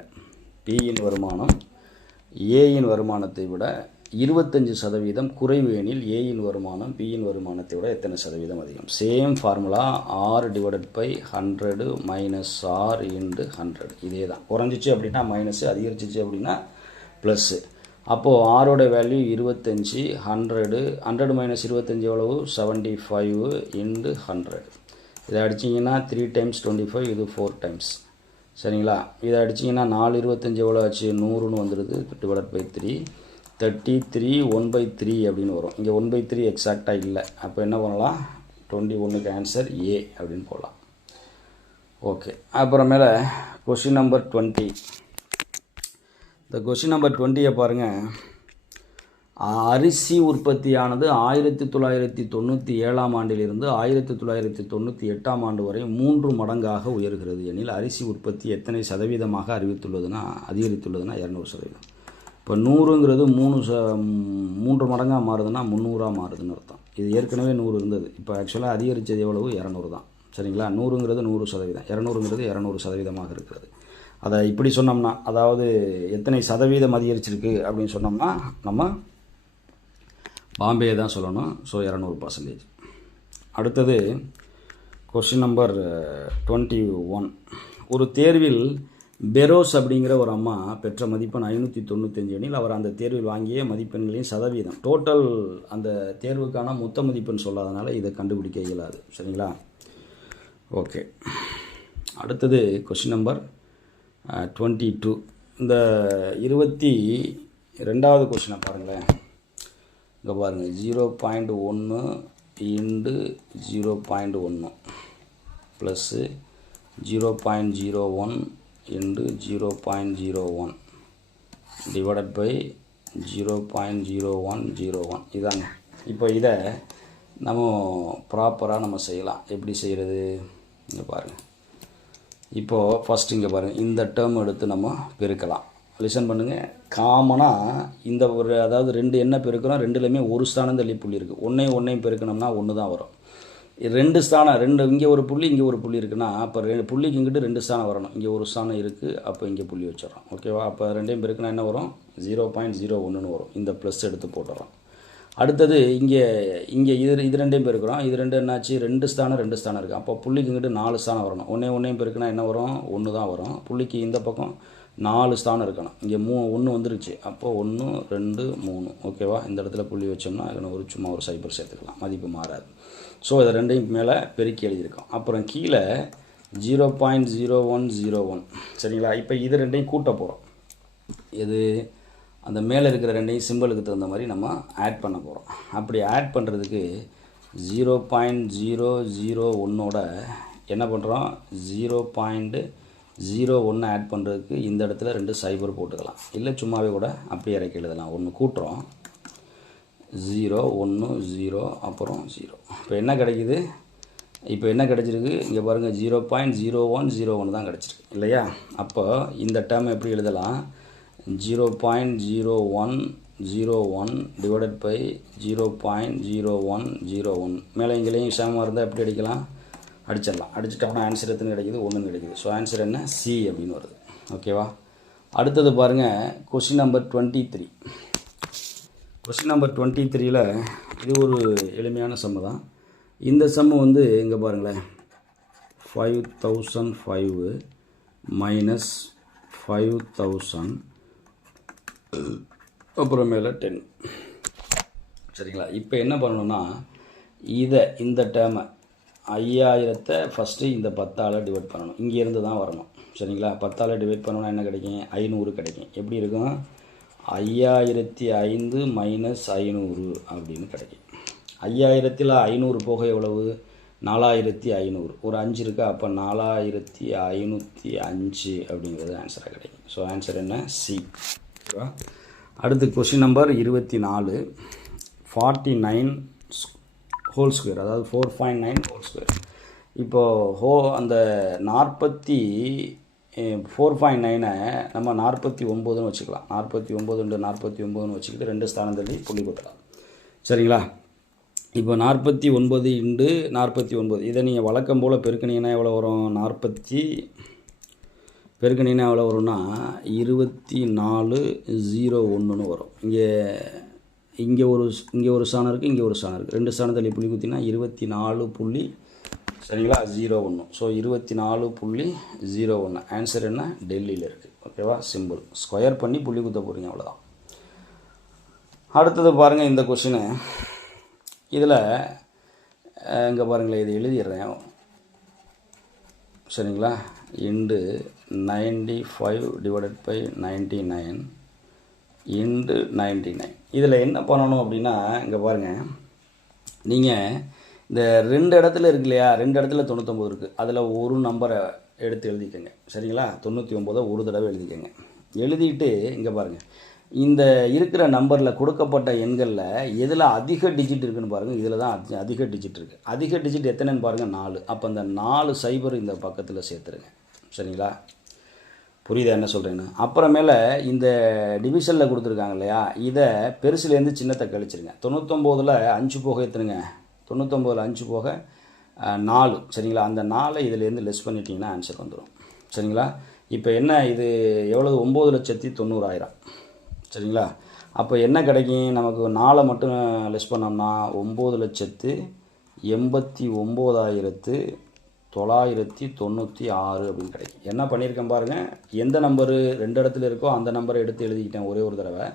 பியின் வருமானம் ஏயின் வருமானத்தை விட 25% குறைவு எனில் ஏயின் வருமானம் பியின் வருமானத்தை விட எத்தனை சதவீதம் அதிகம்? Same formula, 6/100 - R × 100. இதே தான். குறைஞ்சிச்சு அப்படின்னா மைனஸு, அதிகரிச்சிச்சு அப்படின்னா ப்ளஸ்ஸு. அப்போது ஆரோட வேல்யூ 25, 100 - 25 எவ்வளவு? 75 × 100. இதை அடிச்சிங்கன்னா 3 × 25, இது 4 டைம்ஸ். சரிங்களா? இதை அடிச்சிங்கன்னா 4 25 எவ்வளோ ஆச்சு? 100ன்னு வந்துடுது, /3. 33 1/3 அப்படின்னு வரும். இங்கே 1/3 எக்ஸாக்டாக இல்லை. அப்போ என்ன பண்ணலாம், 21க்கு ஆன்சர் ஏ அப்படின்னு போடலாம். ஓகே, அப்புறமேல கொஷின் நம்பர் 20. இந்த கொஷின் நம்பர் 20 பாருங்கள். அரிசி உற்பத்தியானது 1997ஆம் ஆண்டிலிருந்து 1998ஆம் ஆண்டு வரை 3 மடங்காக உயர்கிறது எனில் அரிசி உற்பத்தி எத்தனை சதவீதமாக அதிகரித்துள்ளதுன்னா 200%. இப்போ 100ங்கிறது 3 மடங்காக மாறுதுன்னா 300ஆக மாறுதுன்னு அர்த்தம். இது ஏற்கனவே 100 இருந்தது. இப்போ ஆக்சுவலாக அதிகரித்தது எவ்வளவு, 200 தான். சரிங்களா, 100ங்கிறது 100%, 200ங்கிறது 200%மாக இருக்கிறது. அதை இப்படி சொன்னோம்னா, அதாவது எத்தனை சதவீதம் அதிகரிச்சிருக்கு அப்படின்னு சொன்னோம்னா நம்ம பாம்பே தான் சொல்லணும். ஸோ 200%. அடுத்தது கொஸ்டின் நம்பர் 21. ஒரு தேர்வில் பெரோஸ் அப்படிங்கிற ஒரு அம்மா பெற்ற மதிப்பெண் 595 எனில் அவர் அந்த தேர்வில் வாங்கிய மதிப்பெண்களின் சதவீதம். டோட்டல் அந்த தேர்வுக்கான மொத்த மதிப்பெண் சொல்லாதனால இதை கண்டுபிடிக்க இயலாது. சரிங்களா, ஓகே. அடுத்தது கொஸ்டின் நம்பர் 22. இந்த 22வது கொஸ்டினை பாருங்களேன். இங்கே பாருங்கள், 0.1 × 0.1 ப்ளஸ்ஸு 0.01 × 0.01 டிவைடட் பை 0.0101 இதாங்க. இப்போ இதை நம்ம ப்ராப்பராக நம்ம செய்யலாம். எப்படி செய்கிறது இங்கே பாருங்கள். இப்போது ஃபஸ்ட் இங்கே பாருங்கள், இந்த டேர்ம் எடுத்து நம்ம பெருக்கலாம். லிசன் பண்ணுங்கள். காமனாக இந்த ஒரு, அதாவது 2 என்ன பெருக்கிறோம், 2லேயுமே ஒரு ஸ்தானம் தள்ளி புள்ளி இருக்குது. ஒன்றையும் பெருக்கணும்னா 1 தான் வரும். 2 ஸ்தானம், 2 இங்கே ஒரு புள்ளி இங்கே ஒரு புள்ளி இருக்குன்னா அப்போ புள்ளிக்கு இங்கிட்டு 2 ஸ்தானம் வரணும். இங்கே ஒரு ஸ்தானம் இருக்குது, அப்போ இங்கே புள்ளி வச்சிடறோம். ஓகேவா, அப்போ 2யும் பெருக்கினா என்ன வரும், 0.01ன்னு வரும். இந்த ப்ளஸ் எடுத்து போட்டுறோம். அடுத்தது இங்கே இது 2யும் பெருக்கிறோம். இது 2 என்னாச்சு, 2 ஸ்தானம் இருக்குது. அப்போ புள்ளிக்கு இங்கிட்டு 4 ஸ்தானம் வரணும். ஒன்றையும் பெருக்கினா என்ன வரும், 1 தான் வரும். புள்ளிக்கு இந்த பக்கம் 4 ஸ்தானம் இருக்கணும். இங்கே 1 வந்துருச்சு. அப்போது 1 2 3. ஓகேவா, இந்த இடத்துல புள்ளி வச்சோம்னா அதில் ஒரு சும்மா ஒரு சைபர் சேர்த்துக்கலாம், மதிப்பு மாறாது. ஸோ இதை 2யும் மேலே பெருக்கி எழுதியிருக்கோம். அப்புறம் கீழே 0.0101. சரிங்களா, இப்போ இது 2யும் கூட்ட போகிறோம். இது அந்த மேலே இருக்கிற 2யும் சிம்பிளுக்கு தகுந்த மாதிரி நம்ம ஆட் பண்ண போகிறோம். அப்படி ஆட் பண்ணுறதுக்கு 0.001ஓட என்ன பண்ணுறோம், 0.01 ஆட் பண்ணுறதுக்கு இந்த இடத்துல 2 சைபர் போட்டுக்கலாம். இல்லை சும்மாவே கூட அப்படியே இறக்கி எழுதலாம். 1 கூட்டுறோம், 0 1 0 அப்புறம் 0. இப்போ என்ன கிடைக்குது, இப்போ என்ன கிடச்சிருக்கு இங்கே பாருங்கள், 0.0101 தான் கிடச்சிருக்கு இல்லையா. அப்போ இந்த டேர்ம் எப்படி எழுதலாம், 0.0101 டிவைடட் பை 0.0101. மேலே இங்கேயும் சேமாக இருந்தால் எப்படி அடிக்கலாம், அடிச்சிடலாம். அடிச்சிட்டோம்னா ஆன்சர் எத்தனை கிடைக்குது, 1 கிடைக்குது. ஸோ ஆன்சர் என்ன, சி அப்படின்னு வருது. ஓகேவா, அடுத்தது பாருங்கள் கொஸ்டின் நம்பர் 23. கொஸ்டின் நம்பர் 23ல் இது ஒரு எளிமையான சம்மு தான். இந்த சம்மு வந்து இங்கே பாருங்களேன், 5005 மைனஸ் 5000 அப்புறமேல 10. சரிங்களா, இப்போ என்ன பண்ணணும்னா இந்த டேர்மை 5000 ஃபஸ்ட்டு இந்த 10ஆல் டிவைட் பண்ணணும். இங்கேருந்து தான் வரணும். சரிங்களா, 10ஆல் டிவைட் பண்ணணும்னா என்ன கிடைக்கும், 500 கிடைக்கும். எப்படி இருக்கும், 5005 மைனஸ் 500 அப்படின்னு கிடைக்கும். 5000ல் 500 போக எவ்வளவு, 4500. ஒரு 5 இருக்கா, அப்போ 4505 அப்படிங்கிறது ஆன்சராக கிடைக்கும். ஸோ ஆன்சர் என்ன, சி. ஓகேவா, அடுத்து கொஸ்டின் நம்பர் 24. 49 ஹோல் ஸ்கொயர், அதாவது 4.9 ஹோல் ஸ்கொயர். இப்போது அந்த 4.9 நம்ம 49ன்னு வச்சுக்கலாம். 49 × 49ன்னு வச்சுக்கிட்டு 2 ஸ்தானம் தள்ளி புள்ளி போட்டலாம். சரிங்களா, இப்போ 49 × 49 இதை நீங்கள் வழக்கம் போல் பெருக்கினீங்கன்னா எவ்வளோ வரும், 40 பெருக்கினீங்கன்னா எவ்வளோ வரும்னா 2401ன்னு வரும். இங்கே ஒரு ஸ்தானம் இருக்குது, இங்கே ஒரு ஸ்தானம் இருக்குது. 2 ஸ்தானம் தள்ளி புள்ளி குத்தினா 24 புள்ளி, சரிங்களா, 01. ஸோ 24.01 ஆன்சர் என்ன, டெல்லியில் இருக்குது. ஓகேவா, சிம்பிள். ஸ்கொயர் பண்ணி புள்ளி குத்த போகிறீங்க, அவ்வளோதான். அடுத்தது பாருங்கள் இந்த கொஷினு. இதில் இங்கே பாருங்களேன், இது எழுதிடுறேன். சரிங்களா, இண்டு 95 டிவைடட் பை 99 இன்டு 99. இதில் என்ன பண்ணணும் அப்படின்னா இங்கே பாருங்கள், நீங்கள் இந்த 2 இடத்துல இருக்கு இல்லையா, 2 இடத்துல 99 இருக்குது, அதில் ஒரு நம்பரை எடுத்து எழுதிக்கங்க. சரிங்களா, 99 ஒரு தடவை எழுதிக்கங்க. எழுதிட்டு இங்கே பாருங்கள், இந்த இருக்கிற நம்பரில் கொடுக்கப்பட்ட எண்களில் எதில் அதிக டிஜிட் இருக்குதுன்னு பாருங்கள். இதில் தான் அதிக டிஜிட் இருக்குது. அதிக டிஜிட் எத்தனைன்னு பாருங்கள், 4. அப்போ இந்த 4 சைபர் இந்த பக்கத்தில் சேர்த்துருங்க. சரிங்களா, புரியுதா என்ன சொல்கிறேன்னு? அப்புறமேல இந்த டிவிஷனில் கொடுத்துருக்காங்க இல்லையா, இதை பெருசுலேருந்து சின்னத்தை கழிச்சிருங்க. 99ல் 5 போக எத்தனுங்க, 99ல் 5 போக 4. சரிங்களா, அந்த 4 இதிலேருந்து லெஸ் பண்ணிட்டீங்கன்னா ஆன்சர் வந்துடும். சரிங்களா, இப்போ என்ன இது எவ்வளவு, 9,90,000. சரிங்களா, அப்போ என்ன கிடைக்கும் நமக்கு, 4 மட்டும் லெஸ் பண்ணோம்னா 9,89,996 அப்படின்னு கிடைக்கும். என்ன பண்ணியிருக்கேன் பாருங்கள், எந்த நம்பரு 2 இடத்துல இருக்கோ அந்த நம்பரை எடுத்து எழுதிக்கிட்டேன் ஒரே ஒரு தடவை.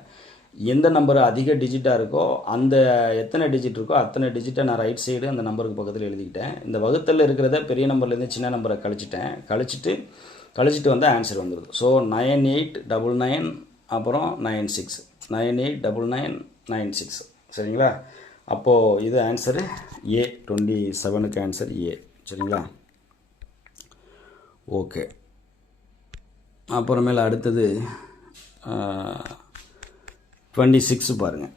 எந்த நம்பர் அதிக டிஜிட்டாக இருக்கோ அந்த எத்தனை டிஜிட் இருக்கோ அத்தனை டிஜிட்டை நான் ரைட் சைடு அந்த நம்பருக்கு பக்கத்தில் எழுதிக்கிட்டேன். இந்த வகுத்தில் இருக்கிறத பெரிய நம்பர்லேருந்து சின்ன நம்பரை கழிச்சிட்டு வந்தால் ஆன்சர் வந்துடுது. ஸோ 9899 அப்புறம் 96, 989996. சரிங்களா, அப்போது இது ஆன்சரு ஏ, 27க்கு ஆன்சர் ஏ. சரிங்களா, ஓகே. அப்புறமேல அடுத்தது 26 பாருங்கள்.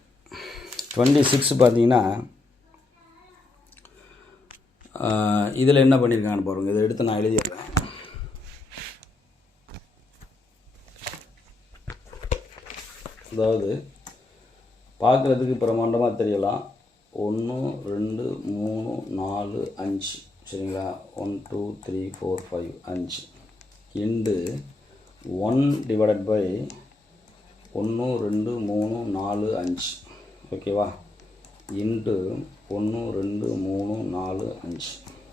26 பார்த்தீங்கன்னா இதில் என்ன பண்ணியிருக்காங்கன்னு பாருங்கள். இதை எடுத்து நான் எழுதிடுறேன். அதாவது பார்க்குறதுக்கு பிரமாண்டமாக தெரியலாம். 1 2 3 4 5. சரிங்களா, 1 2 3 4 5 5 இன்டு 1 டிவைடட் பை 1 2 3 4 5. ஓகேவா, இன்ட்டு 1 2 3 4 5.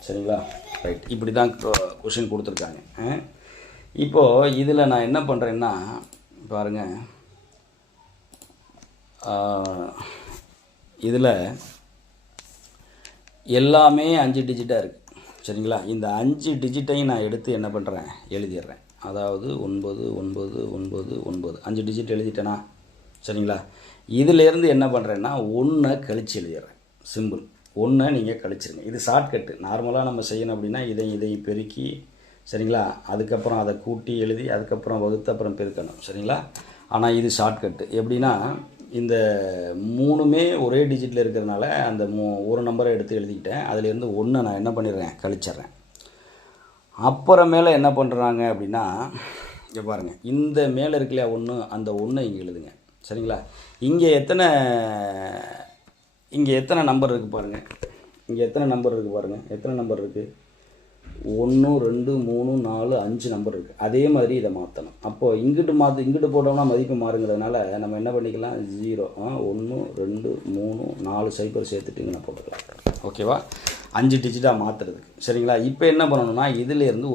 சரிங்களா, ரைட். இப்படி தான் கொஷின் கொடுத்துருக்காங்க. இப்போது இதில் நான் என்ன பண்ணுறேன்னா பாருங்கள், இதில் எல்லாமே 5 டிஜிட்டாக இருக்குது. சரிங்களா, இந்த 5 டிஜிட்டையும் நான் எடுத்து என்ன பண்ணுறேன், எழுதிடுறேன். அதாவது 9 9 9 9 5 டிஜிட் எழுதிட்டேனா. சரிங்களா, இதிலேருந்து என்ன பண்ணுறேன்னா 1 கழிச்சு எழுதிடுறேன். சிம்பிள், 1 நீங்கள் கழிச்சிருங்க. இது ஷார்ட்கட்டு. நார்மலாக நம்ம செய்யணும் அப்படின்னா இதை பெருக்கி, சரிங்களா, அதுக்கப்புறம் அதை கூட்டி எழுதி அதுக்கப்புறம் வகுத்து அப்புறம் பெருக்கணும். சரிங்களா, ஆனால் இது ஷார்ட்கட்டு. எப்படின்னா இந்த 3மே ஒரே டிஜிட்டில் இருக்கிறதுனால அந்த ஒரு நம்பரை எடுத்து எழுதிக்கிட்டேன். அதிலேருந்து 1 நான் என்ன பண்ணிடுறேன், கழிச்சிட்றேன். அப்புறமேல என்ன பண்ணுறாங்க அப்படின்னா இங்கே பாருங்கள், இந்த மேலே இருக்குல்லையா 1, அந்த 1 இங்கே எழுதுங்க. சரிங்களா, இங்கே எத்தனை நம்பர் இருக்குது பாருங்கள். இங்கே எத்தனை நம்பர் இருக்குது பாருங்கள். எத்தனை நம்பர் இருக்குது, 1 2 3 4 5 நம்பர் இருக்குது. அதே மாதிரி இதை மாற்றணும். அப்போது இங்கிட்டு போட்டோம்னா மதிப்பு மாறுங்கிறதுனால நம்ம என்ன பண்ணிக்கலாம், 0 1 2 3 4 சைபர் சேர்த்துட்டு இங்கே போட்டுக்கலாம். ஓகேவா, 5 டிஜிட்டாக மாற்றுறதுக்கு. சரிங்களா, இப்போ என்ன பண்ணணும்னா இதிலேருந்து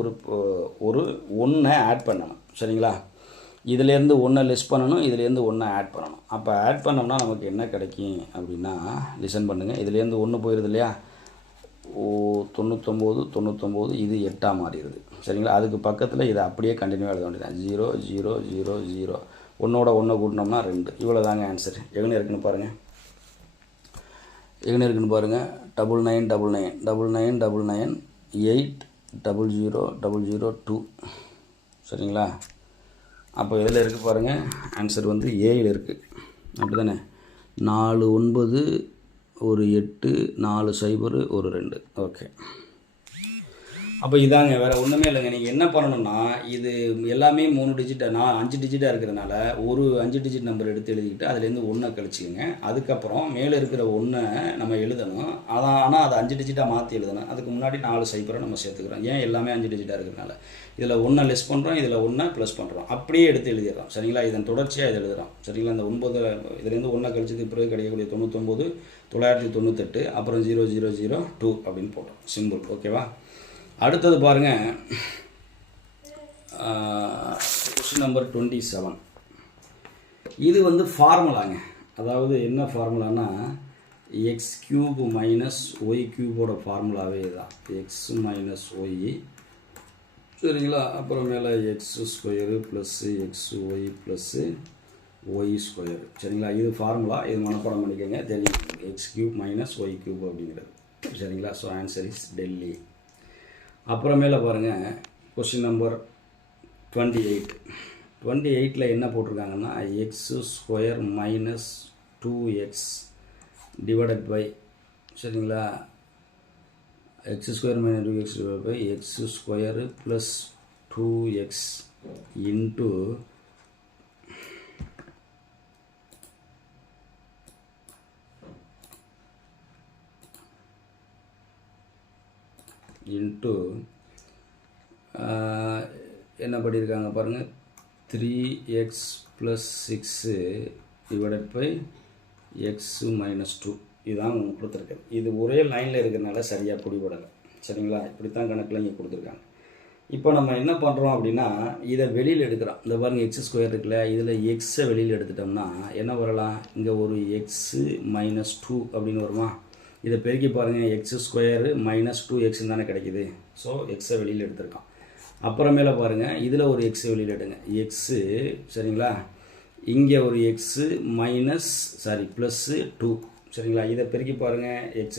ஒரு 1 ஆட் பண்ணணும். சரிங்களா, இதிலேருந்து 1 லெஸ் பண்ணணும், இதிலேருந்து 1 ஆட் பண்ணணும். அப்போ ஆட் பண்ணோம்னா நமக்கு என்ன கிடைக்கும் அப்படின்னா, லிசன் பண்ணுங்கள். இதிலேருந்து 1 போயிடுது இல்லையா, 99 99, இது 8ஆக மாறிடுது. சரிங்களா, அதுக்கு பக்கத்தில் இதை அப்படியே கண்டினியூவாக எழுத வேண்டியதான். 0 0 0 0 1ஓட 1 கூட்டினோம்னா 2. இவ்வளோ தாங்க ஆன்சர். எங்கே இருக்குன்னு பாருங்கள், 9999 9999 8 00 002. சரிங்களா, அப்போ இதில் இருக்குது பாருங்கள், ஆன்சர் வந்து ஏயில் இருக்குது. அப்படி தானே, 4 9 1 8 4 0 1 2. ஓகே, அப்போ இதாங்க, வேறு ஒன்றுமே இல்லைங்க. நீங்கள் என்ன பண்ணணும்னா இது எல்லாமே 3 டிஜிட்டாக 5 டிஜிட்டாக இருக்கிறதுனால ஒரு 5 டிஜிட் நம்பர் எடுத்து எழுதிக்கிட்டு அதுலேருந்து 1 கழிச்சிங்க. அதுக்கப்புறம் மேலே இருக்கிற 1 நம்ம எழுதணும். ஆனால் அதை 5 டிஜிட்டாக மாற்றி எழுதணும். அதுக்கு முன்னாடி 4 சைபரை நம்ம சேர்த்துக்கிறோம். ஏன், எல்லாமே 5 டிஜிட்டாக இருக்கிறதுனால. இதில் 1 லெஸ் பண்ணுறோம், இதில் 1 ப்ளஸ் பண்ணுறோம். அப்படியே எடுத்து எழுதிடுறோம். சரிங்களா, இதன் தொடர்ச்சியாக இது எழுதுகிறோம். சரிங்களா, இந்த 9 இதுலேருந்து 1 கழிச்சதுக்கு பிறகு கிடைக்கக்கூடிய 99 998 அப்புறம் 0002 அப்படின்னு போட்டோம். சிம்பிள். ஓகேவா, அடுத்தது பாருங்கள், கொஸ்டின் நம்பர் 27. இது வந்து ஃபார்முலாங்க. அதாவது என்ன ஃபார்முலானா x³ மைனஸ் y³ ஃபார்முலாவே தான். X minus y. சரிங்களா, அப்புறம் மேலே x² plus xy plus y square. சரிங்களா, இது ஃபார்முலா, இது மனப்பாடம் பண்ணிக்கோங்க, தெரியும். x³ - y³ அப்படிங்கிறது. சரிங்களா. So answer is Delhi. அப்புறமேல பாருங்கள் கொஸ்டின் நம்பர் 28. 28ல் என்ன போட்டிருக்காங்கன்னா x² - 2x டிவைடட் பை, சரிங்களா, x² - 2x divide by x² + 2x into என்ன பண்ணியிருக்காங்க பாருங்கள், 3x + 6 டிவைடட் பை x - 2. இதுதான் கொடுத்துருக்காங்க. இது ஒரே லைனில் இருக்கிறதுனால சரியாக பிடிபடலை. சரிங்களா, இப்படித்தான் கணக்கில் இங்கே கொடுத்துருக்காங்க. இப்போ நம்ம என்ன பண்ணுறோம் அப்படின்னா, இதை வெளியில் எடுக்கிறோம். இந்த பாருங்கள் x² இருக்குல்ல, இதில் எக்ஸை வெளியில் எடுத்துட்டோம்னா என்ன வரலாம், இங்கே ஒரு x - 2 அப்படின்னு வருமா. இதை பெருக்கி பாருங்கள், x² - 2x தானே கிடைக்கிது. ஸோ எக்ஸை வெளியில் எடுத்துருக்கோம். அப்புறமேல பாருங்கள், இதில் ஒரு எக்ஸை வெளியில் எடுங்க, எக்ஸு, சரிங்களா, இங்கே ஒரு எக்ஸு +2, சரிங்களா. இதை பெருக்கி பாருங்கள், x²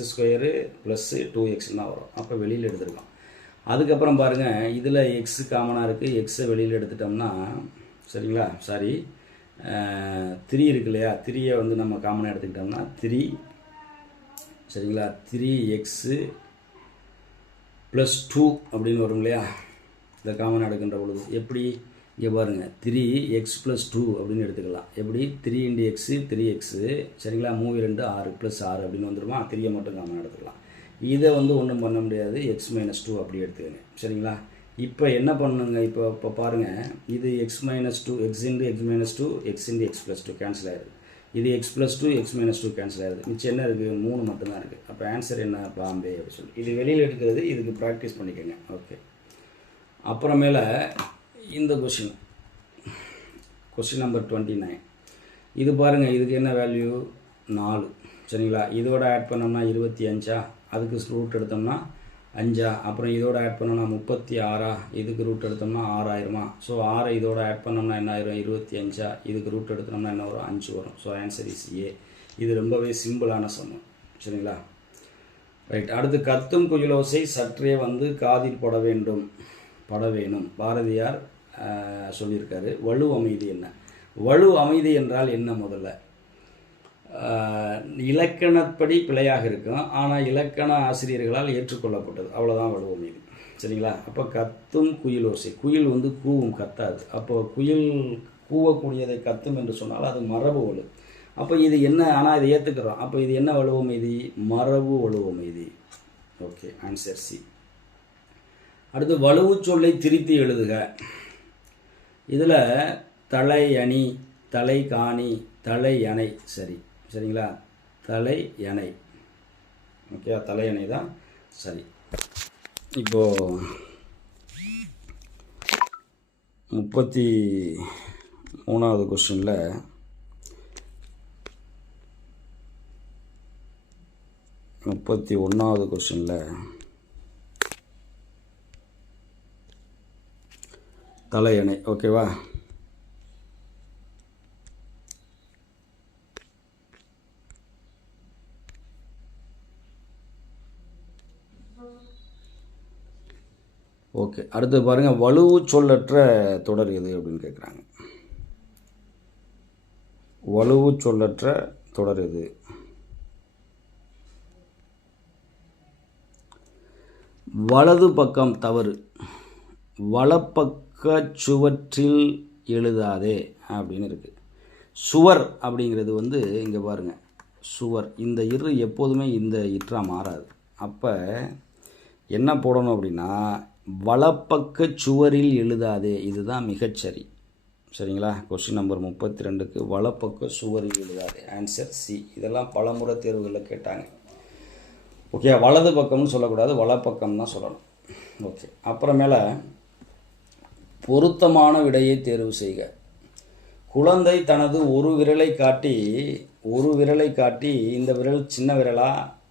+ 2x தான் வரும். அப்போ வெளியில் எடுத்துருக்கோம். அதுக்கப்புறம் பாருங்கள், இதில் எக்ஸு காமனாக இருக்குது, எக்ஸை வெளியில் எடுத்துட்டோம்னா, சரிங்களா, 3 இருக்கு இல்லையா, 3யை வந்து நம்ம காமனாக எடுத்துக்கிட்டோம்னா 3, சரிங்களா, 3x + 2 அப்படின்னு வரும் இல்லையா. இந்த காமனாக எடுக்கின்ற பொழுது எப்படி, இங்கே பாருங்கள், 3x + 2 அப்படின்னு எடுத்துக்கலாம். எப்படி, 3 × x 3x, சரிங்களா, 3 × 2 6 + 6 அப்படின்னு வந்துடுமா. 3யை மட்டும் காமனாக எடுத்துக்கலாம். இதை வந்து ஒன்றும் பண்ண முடியாது, x - 2 அப்படி எடுத்துக்கங்க. சரிங்களா. இப்போ என்ன பண்ணுங்க, இப்போ பாருங்கள், இது x - 2, x × x - 2, x × x + 2 cancel ஆகிடுது. இது x + 2, x - 2 கேன்சல் ஆகிடுது. மிச்சம் என்ன இருக்குது, 3 மட்டும்தான் இருக்குது. அப்போ ஆன்சர் என்ன, பாம்பே அப்படி சொல்லி. இது வெளியில் எடுக்கிறது, இதுக்கு ப்ராக்டிஸ் பண்ணிக்கோங்க. ஓகே. அப்புறமேல இந்த கொஸ்டின் நம்பர் 29. இது பாருங்கள், இதுக்கு என்ன வேல்யூ, 4, சரிங்களா. இதோட ஆட் பண்ணோம்னா 25, அதுக்கு ரூட் எடுத்தோம்னா 5, அப்புறம் இதோட ஆட் பண்ணோம்னா 36, இதுக்கு ரூட் எடுத்தோம்னா 6000. ஸோ 6 இதோட ஆட் பண்ணோம்னா என்ன ஆயிரும், 25, இதுக்கு ரூட் எடுத்தோம்னா என்ன வரும், 5 வரும். So answer is a. இது ரொம்பவே சிம்பிளான சம்மம். சரிங்களா. ரைட். அடுத்து, கத்தும் குயிலோசை சற்றே வந்து காதில் பட வேணும். பாரதியார் சொல்லியிருக்காரு. வலு அமைதி என்ன, வலு அமைதி என்றால் என்ன, முதல்ல இலக்கணப்படி பிழையாக இருக்கும், ஆனால் இலக்கண ஆசிரியர்களால் ஏற்றுக்கொள்ளப்பட்டது, அவ்வளோதான் வலு அமைதி. சரிங்களா. அப்போ கத்தும் குயிலோசை, குயில் வந்து கூவும், கத்தாது. அப்போ குயில் கூவக்கூடியதை கத்தும் என்று சொன்னால் அது மரபு வலு. அப்போ இது என்ன, ஆனால் இதை ஏற்றுக்கிறோம். அப்போ இது என்ன வலு அமைதி, மரபு வலு அமைதி. Okay, answer C. அடுத்து, வலுவு சொல்லை திருத்தி எழுதுக. இதில் தலை அணி, தலை காணி, தலை அணை, சரிங்களா, தலை அணை. ஓகே, தலை அணை தான் சரி. இப்போது 33வது கொஸ்டினில் 31வது கொஸ்டினில் தலையணை. ஓகேவா. ஓகே. அடுத்து பாருங்கள், வலுவு சொல்லற்ற தொடர் எது அப்படின்னு கேட்குறாங்க. வலுவு சொல்லற்ற தொடர் எது, வலது பக்கம் தவறு, வலப்பக்க சுவற்றில் எழுதாதே அப்படின்னு இருக்குது. சுவர் அப்படிங்கிறது வந்து இங்கே பாருங்கள், சுவர், இந்த இரு எப்போதுமே இந்த இற்றா மாறாது. அப்போ என்ன போடணும் அப்படின்னா, வலப்பக்க சுவரில் எழுதாதே, இதுதான் மிகச்சரி. சரிங்களா. கொஸ்டின் நம்பர் 32க்கு வலப்பக்க சுவரில் எழுதாதே, ஆன்சர் சி. இதெல்லாம் பலமுறை தேர்வுகளில் கேட்டாங்க. ஓகே, வலது பக்கம்னு சொல்லக்கூடாது, வலப்பக்கம் தான் சொல்லணும். ஓகே. அப்புறமேல பொருத்தமான விடையை தேர்வு செய்க. குழந்தை தனது ஒரு விரலை காட்டி இந்த விரல் சின்ன விரலா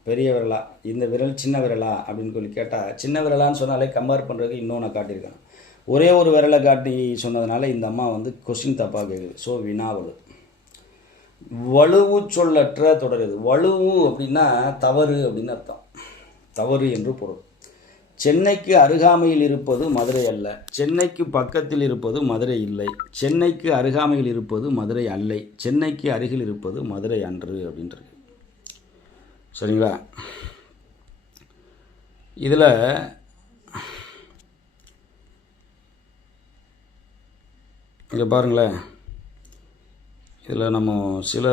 பெரிய விரலா, இந்த விரல் சின்ன விரலா அப்படின்னு சொல்லி கேட்டால், சின்ன விரலான்னு சொன்னாலே கம்பேர் பண்ணுறதுக்கு இன்னொன்று காட்டியிருக்காங்க. ஒரே ஒரு விரலை காட்டி சொன்னதுனால இந்த அம்மா வந்து கொஸ்டின் தப்பாக கேட்குது. ஸோ வினாவல். வலுவு சொல்லற்ற தொடர் எது? வலுவு அப்படின்னா தவறு அப்படின்னு அர்த்தம். தவறு என்று பொருள். சென்னைக்கு அருகாமையில் இருப்பது மதுரை அல்ல, சென்னைக்கு பக்கத்தில் இருப்பது மதுரை இல்லை, சென்னைக்கு அருகாமையில் இருப்பது மதுரை அல்லை, சென்னைக்கு அருகில் இருப்பது மதுரை அன்று அப்படின்றது. சரிங்களா? இதில் இங்கே பாருங்களேன், இதில் நம்ம சில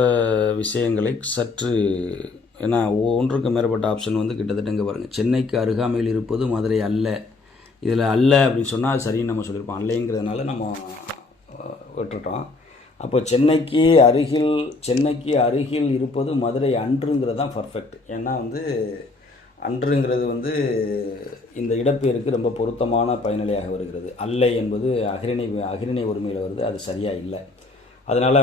விஷயங்களை சற்று, ஏன்னா ஒன்றுக்கு மேற்பட்ட ஆப்ஷன் வந்து கிட்டத்தட்ட இங்கே பாருங்கள், சென்னைக்கு அருகாமையில் இருப்பது மதுரை அல்ல, இதில் அல்ல அப்படின்னு சொன்னால் அது சரின்னு நம்ம சொல்லியிருப்போம், அல்லைங்கிறதுனால நம்ம விட்டுட்டோம். அப்போ சென்னைக்கு அருகில் இருப்பது மதுரை அன்றுங்கிறது தான் பர்ஃபெக்ட். ஏன்னா வந்து அன்றுங்கிறது வந்து இந்த இடப்பெயருக்கு ரொம்ப பொருத்தமான பயனிலையாக வருகிறது. அல்லை என்பது அகிரிணை ஒருமையில் வருது, அது சரியாக இல்லை. அதனால்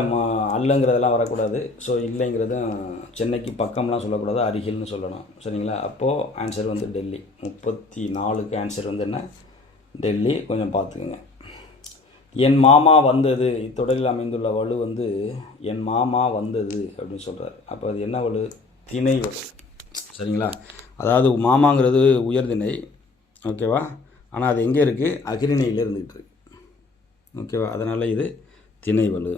அல்லங்கிறதெல்லாம் வரக்கூடாது. ஸோ இல்லைங்கிறதும் சென்னைக்கு பக்கம்லாம் சொல்லக்கூடாது, அருகில்னு சொல்லணும். சரிங்களா? அப்போது ஆன்சர் வந்து டெல்லி. 34க்கு ஆன்சர் வந்து என்ன? டெல்லி. கொஞ்சம் பார்த்துக்குங்க. என் மாமா வந்தது, இத்தொடரில் அமைந்துள்ள வலு வந்து என் மாமா வந்தது அப்படின்னு சொல்கிறார். அப்போ அது என்ன வலு? திணை வலு. சரிங்களா? அதாவது மாமாங்கிறது உயர்திணை, ஓகேவா? ஆனால் அது எங்கே இருக்குது? அகிரிணையில் இருந்துக்கிட்டு இருக்கு, ஓகேவா? அதனால் இது திணை வலு.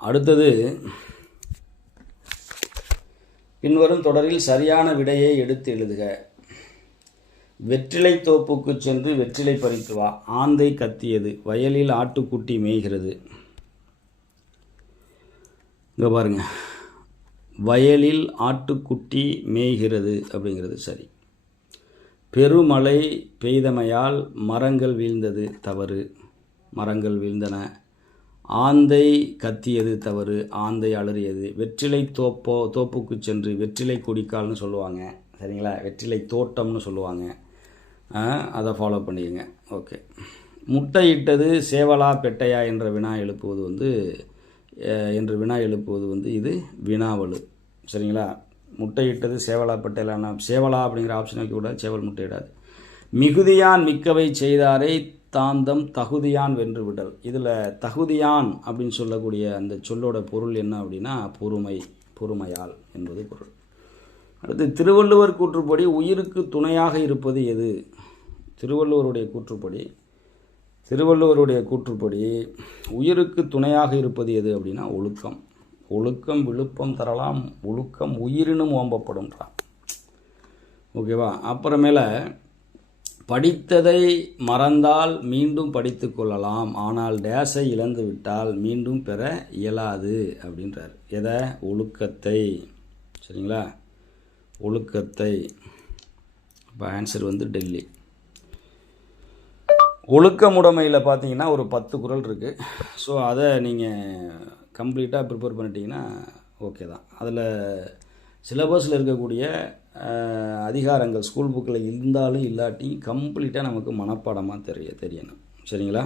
அடுத்தது, பின்வரும் தொடரில் சரியான விடையை எடுத்து எழுதுக. வெற்றிலை தோப்புக்கு சென்று வெற்றிலை பறித்து வா, ஆந்தை கத்தியது, வயலில் ஆட்டுக்குட்டி மேய்கிறது. இங்கே பாருங்க, வயலில் ஆட்டுக்குட்டி மேய்கிறது அப்படிங்கிறது சரி. பெருமழை பெய்தமையால் மரங்கள் வீழ்ந்தது, தவறு, மரங்கள் வீழ்ந்தன. ஆந்தை கத்தியது, தவறு, ஆந்தை அலறியது. வெற்றிலை தோப்புக்கு சென்று, வெற்றிலை கொடிக்கால்னு சொல்லுவாங்க, சரிங்களா? வெற்றிலை தோட்டம்னு சொல்லுவாங்க, அதை ஃபாலோ பண்ணிக்கங்க. ஓகே. முட்டையிட்டது சேவலா பெட்டையா என்ற வினா எழுப்புவது வந்து இது வினாவலு. சரிங்களா? முட்டையிட்டது சேவலா பெட்டையிலான சேவலா அப்படிங்கிற ஆப்ஷன் வைக்கக்கூடாது, சேவல் முட்டையிடாது. மிகுதியான் மிக்கவை செய்தாரை தாந்தம் தகுதியான் வென்று விடல். இதில் தகுதியான் அப்படின்னு சொல்லக்கூடிய அந்த சொல்லோட பொருள் என்ன அப்படின்னா பொறுமையால் என்பது பொருள். அடுத்து, திருவள்ளுவர் கூற்றுப்படி உயிருக்கு துணையாக இருப்பது எது? திருவள்ளுவருடைய கூற்றுப்படி உயிருக்கு துணையாக இருப்பது எது அப்படின்னா ஒழுக்கம். ஒழுக்கம் விழுப்பம் தரலாம், ஒழுக்கம் உயிரினும் ஓம்பப்படும்ன்றான், ஓகேவா? அப்புறமேல, படித்ததை மறந்தால் மீண்டும் படித்து கொள்ளலாம், ஆனால் டேஸை இழந்து விட்டால் மீண்டும் பெற இயலாது அப்படின்றார். எதை? ஒழுக்கத்தை. சரிங்களா? ஒழுக்கத்தை. இப்போ ஆன்சர் வந்து டெல்லி. ஒழுக்கமுடைமையில் பார்த்தீங்கன்னா ஒரு 10 குறள் இருக்குது. ஸோ அதை நீங்கள் கம்ப்ளீட்டாக ப்ரிப்பேர் பண்ணிட்டீங்கன்னா ஓகே தான். அதில் சிலபஸில் இருக்கக்கூடிய அதிகாரங்கள் ஸ்கூல் புக்கில் இருந்தாலும் இல்லாட்டி கம்ப்ளீட்டாக நமக்கு மனப்பாடமாக தெரியணும். சரிங்களா?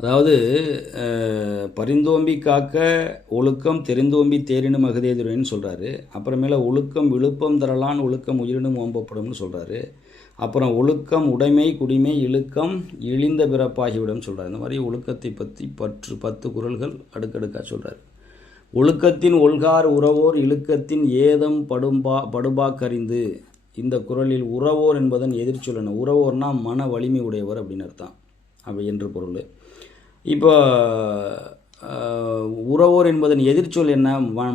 அதாவது பரிந்தோம்பி காக்க ஒழுக்கம் தெரிந்தோம்பி தேரினும் அகுதேதுரைன்னு சொல்கிறாரு. அப்புறமேல ஒழுக்கம் விழுப்பம் தரலான், ஒழுக்கம் உயிரினும் ஓம்பப்படும்னு சொல்கிறாரு. அப்புறம் ஒழுக்கம் உடைமை குடிமை இழுக்கம் இழிந்த பிறப்பாகிவிடும் சொல்கிறார். இந்த மாதிரி ஒழுக்கத்தை பற்றி 10 குறள்கள் அடுக்கடுக்காக சொல்கிறார். ஒழுக்கத்தின் ஒல்கார் உறவோர் இழுக்கத்தின் ஏதம் படுபாக்கறிந்து. இந்த குறளில் உறவோர் என்பதன் எதிர்ச்சொல்லணும். உறவோர்னா மன வலிமை உடையவர் அப்படின்னு அர்த்தம், அப்படி என்று பொருள். இப்போ உறவோர் என்பதன் எதிர்ச்சொல் என்ன?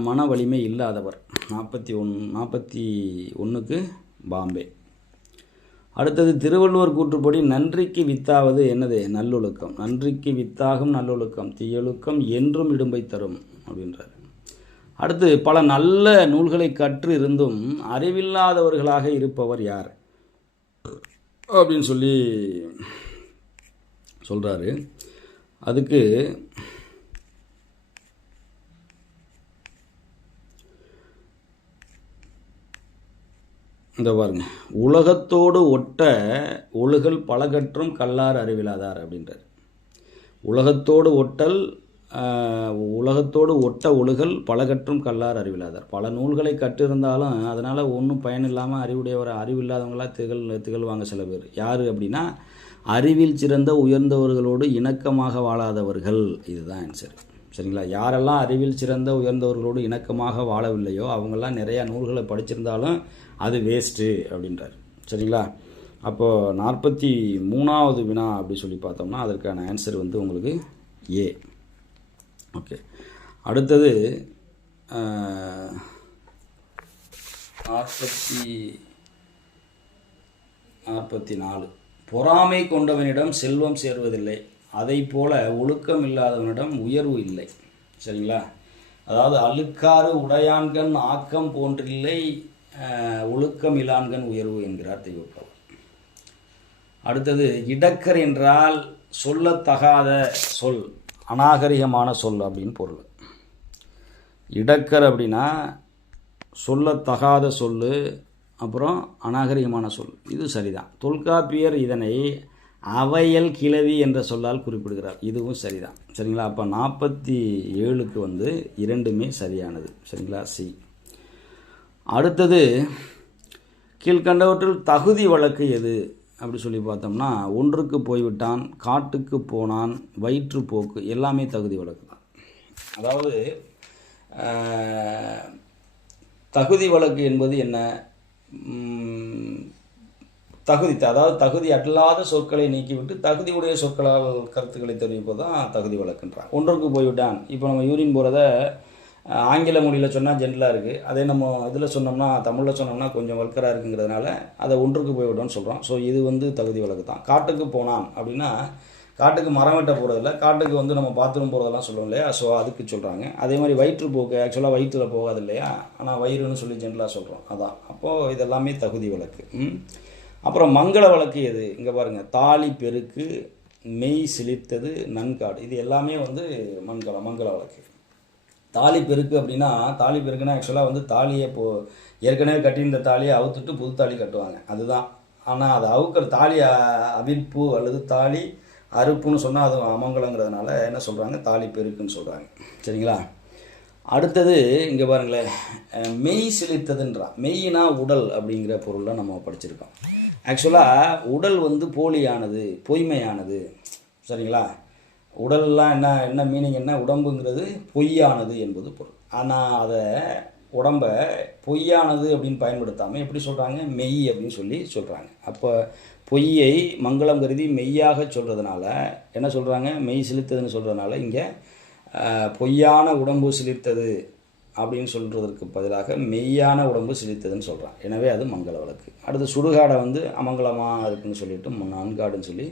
மன வலிமை இல்லாதவர். 41க்கு பாம்பே. அடுத்தது, திருவள்ளுவர் கூற்றுப்படி நன்றிக்கு வித்தாவது என்னது? நல்லொழுக்கம். நன்றிக்கு வித்தாகும் நல்லொழுக்கம், தீயொழுக்கம் என்றும் இடும்பை தரும் அப்படின்றார். அடுத்து, பல நல்ல நூல்களை கற்று இருந்தும் அறிவில்லாதவர்களாக இருப்பவர் யார் அப்படின்னு சொல்லி சொல்கிறாரு. அதுக்கு இந்த பாருங்க, உலகத்தோடு ஒட்ட ஒழுகல் பலகற்றும் கல்லார் அறிவிலாதார் அப்படின்றார். உலகத்தோடு ஒட்ட ஒழுகல் பலகற்றும் கல்லார் அறிவிலாதார். பல நூல்களை கற்றிருந்தாலும் அதனால் ஒன்றும் பயன் இல்லாமல் அறிவில்லாதவங்களாக திகழ்வாங்க சில பேர். யார் அப்படின்னா அறிவில் சிறந்த உயர்ந்தவர்களோடு இணக்கமாக வாழாதவர்கள். இதுதான் ஆன்சர். சரிங்களா? யாரெல்லாம் அறிவில் சிறந்த உயர்ந்தவர்களோடு இணக்கமாக வாழவில்லையோ அவங்கெல்லாம் நிறையா நூல்களை படிச்சிருந்தாலும் அது வேஸ்ட்டு அப்படின்றார். சரிங்களா? அப்போது 43வது வினா அப்படி சொல்லி பார்த்தோம்னா அதற்கான ஆன்சர் வந்து உங்களுக்கு ஏ. ஓகே, அடுத்தது 44. பொறாமை கொண்டவனிடம் செல்வம் சேர்வதில்லை, அதை போல ஒழுக்கம் இல்லாதவனிடம் உயர்வு இல்லை. சரிங்களா? அதாவது அழுக்காறு உடையான்கண் ஆக்கம் போன்றில்லை, ஒழுக்கம் இல்லான்கண் உயர்வு என்கிறார் தெய்வப்பால். அடுத்தது இடக்கர் என்றால் சொல்லத்தகாத சொல், அநாகரிகமான சொல் அப்படின்னு பொருள். இடக்கர் அப்படின்னா சொல்லத்தகாத சொல், அப்புறம் அநாகரிகமான சொல். இது சரிதான். தொல்காப்பியர் இதனை அவையல் கிளவி என்ற சொல்லால் குறிப்பிடுகிறார். இதுவும் சரிதான். சரிங்களா? அப்போ 47க்கு வந்து இரண்டுமே சரியானது. சரிங்களா? சி. அடுத்தது கீழ்கண்டவற்றில் தகுதி வழக்கு எது அப்படி சொல்லி பார்த்தோம்னா, ஒன்றுக்கு போய்விட்டான், காட்டுக்கு போனான், வயிற்றுப்போக்கு எல்லாமே தகுதி வழக்கு தான். அதாவது தகுதி வழக்கு என்பது என்ன? அதாவது தகுதி அல்லாத சொற்களை நீக்கிவிட்டு தகுதியுடைய சொற்களால் கருத்துக்களை தெரிவிப்பது தான் தகுதி வழக்குன்றான். ஒன்றுக்கு போய்விட்டான். இப்போ நம்ம யூரின் போகிறத ஆங்கில மொழியில் சொன்னால் ஜென்ரலாக இருக்குது, அதே நம்ம இதில் சொன்னோம்னா தமிழில் சொன்னோம்னா கொஞ்சம் வல்கராக இருக்குங்கிறதுனால அதை ஒன்றுக்கு போய்விட்டோம்னு சொல்கிறோம். ஸோ இது வந்து தகுதி வழக்கு தான். காட்டுக்கு போனான் அப்படின்னா காட்டுக்கு மரம் வெட்ட போகிறதில்ல, காட்டுக்கு வந்து நம்ம பாத்ரூம் போகிறதெல்லாம் சொல்லுவோம் இல்லையா, ஸோ அதுக்கு சொல்கிறாங்க. அதே மாதிரி வயிற்றுப்போக்கு ஆக்சுவலாக வயிற்றில் போகாது இல்லையா, ஆனால் வயிறுன்னு சொல்லி ஜென்ரலாக சொல்கிறோம். அதான். அப்போது இதெல்லாமே தகுதி வழக்கு. அப்புறம் மங்கள வழக்கு எது? இங்கே பாருங்கள், தாலி பெருக்கு, மெய் சிலிர்த்தது, நன்காடு, இது எல்லாமே வந்து மங்கள வழக்கு. தாலி பெருக்கு அப்படின்னா, தாலி பெருக்குன்னா ஆக்சுவலாக வந்து தாலியை ஏற்கனவே கட்டியிருந்த தாலியை அவுத்துட்டு புது தாலி கட்டுவாங்க, அதுதான். ஆனால் அது அவுக்கிற தாலி அவிழ்ப்பு அல்லது தாலி அறுப்புன்னு சொன்னால் அது அமங்கலங்கிறதுனால என்ன சொல்கிறாங்க, தாலி பெருக்குன்னு சொல்கிறாங்க. சரிங்களா? அடுத்தது இங்கே பாருங்களேன், மெய் சிலிர்த்ததுன்றான். மெய்னா உடல் அப்படிங்கிற பொருளில் நம்ம படிச்சிருக்கோம். ஆக்சுவலாக உடல் வந்து போலியானது, பொய்மையானது. சரிங்களா? உடல்லாம் என்ன மீனிங் என்ன? உடம்புங்கிறது பொய்யானது என்பது பொருள். ஆனால் அதை உடம்பை பொய்யானது அப்படின்னு பயன்படுத்தாமல் எப்படி சொல்கிறாங்க, மெய் அப்படின்னு சொல்லி சொல்கிறாங்க. அப்போ பொய்யை மங்களம் கருதி மெய்யாக சொல்கிறதுனால என்ன சொல்கிறாங்க, மெய் சிலிர்த்ததுன்னு சொல்கிறதுனால இங்கே பொய்யான உடம்பு சிலிர்த்தது அப்படின்னு சொல்கிறதுக்கு பதிலாக மெய்யான உடம்பு சிலிர்த்ததுன்னு சொல்கிறான். எனவே அது மங்கள வழக்கு. அடுத்து சுடுகாடை வந்து அமங்கலமாக இருக்குன்னு சொல்லிட்டு நன்காடுன்னு சொல்லி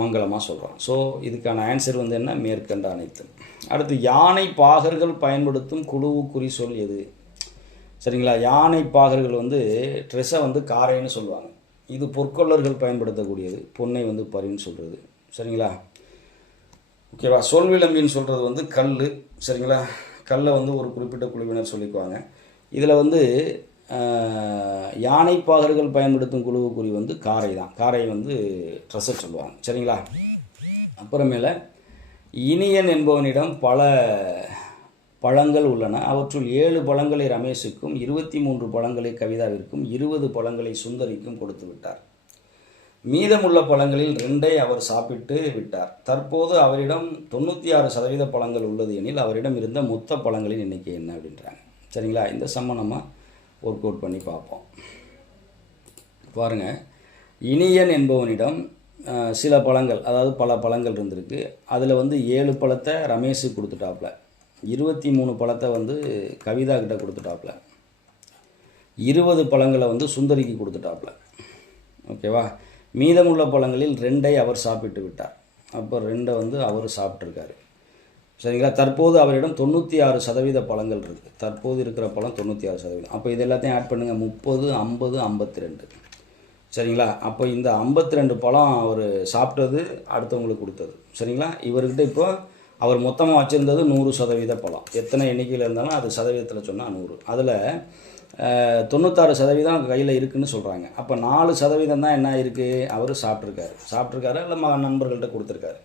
மங்களமாக சொல்கிறோம். ஸோ இதுக்கான ஆன்சர் வந்து என்ன, மேற்கண்ட அனைத்தும். அடுத்து யானை பாகர்கள் பயன்படுத்தும் குழுவு குறி சொல் எது? சரிங்களா? யானை பாகர்கள் வந்து ட்ரெஸ்ஸை வந்து காரைன்னு சொல்லுவாங்க. இது பொற்கொள்ளர்கள் பயன்படுத்தக்கூடியது. பொன்னை வந்து பரின்னு சொல்கிறது. சரிங்களா? ஓகேவா? சொல்விளம்பின்னு சொல்கிறது வந்து கல். சரிங்களா? கல்லை வந்து ஒரு குறிப்பிட்ட குழுவினர் சொல்லிக்குவாங்க. இதில் வந்து யானைப்பாகர்கள் பயன்படுத்தும் குழுவு குறி வந்து காரை தான். காரை வந்து ட்ரெஸ்ஸை சொல்லுவாங்க. சரிங்களா? அப்புறமேல இனியன் என்பவனிடம் பல பழங்கள் உள்ளன. அவற்றுள் 7 பழங்களை ரமேஷுக்கும், 23 பழங்களை கவிதாவிற்கும், 20 பழங்களை சுந்தரிக்கும் கொடுத்து விட்டார். மீதமுள்ள பழங்களில் 2ஐ அவர் சாப்பிட்டு விட்டார். தற்போது அவரிடம் 96% பழங்கள் உள்ளது எனில் அவரிடம் இருந்த மொத்த பழங்களின் எண்ணிக்கை என்ன அப்படின்றாங்க. சரிங்களா? இந்த சம்ம நம்ம ஒர்க் அவுட் பண்ணி பார்ப்போம். பாருங்கள், இனியன் என்பவனிடம் சில பழங்கள், அதாவது பல பழங்கள் இருந்திருக்கு. அதில் வந்து 7 பழத்தை ரமேஷுக்கு கொடுத்துட்டாப்புல, 23 பழத்தை வந்து கவிதா கிட்ட கொடுத்துட்டாப்புல, 20 பழங்களை வந்து சுந்தரிக்கு கொடுத்துட்டாப்புல. ஓகேவா? மீதமுள்ள பழங்களில் 2ஐ அவர் சாப்பிட்டு விட்டார். அப்போ 2ஐ வந்து அவர் சாப்பிட்ருக்காரு. சரிங்களா? தற்போது அவரிடம் 96% பழங்கள் இருக்குது. தற்போது இருக்கிற பழம் 96%. அப்போ இது எல்லாத்தையும் ஆட் பண்ணுங்கள். 30, 50, 52. சரிங்களா? அப்போ இந்த 52 பழம் அவர் சாப்பிட்டது அடுத்தவங்களுக்கு கொடுத்தது. சரிங்களா? இவர்கிட்ட இப்போ அவர் மொத்தமாக வச்சுருந்தது 100% பழம். எத்தனை எண்ணிக்கையில் இருந்தாலும் அது சதவீதத்தில் சொன்னால் 100. அதில் 96% கையில் இருக்குதுன்னு சொல்கிறாங்க. அப்போ 4% தான் என்ன இருக்குது, அவர் சாப்பிட்ருக்காரு இல்லை நண்பர்கள்ட்ட கொடுத்துருக்காரு.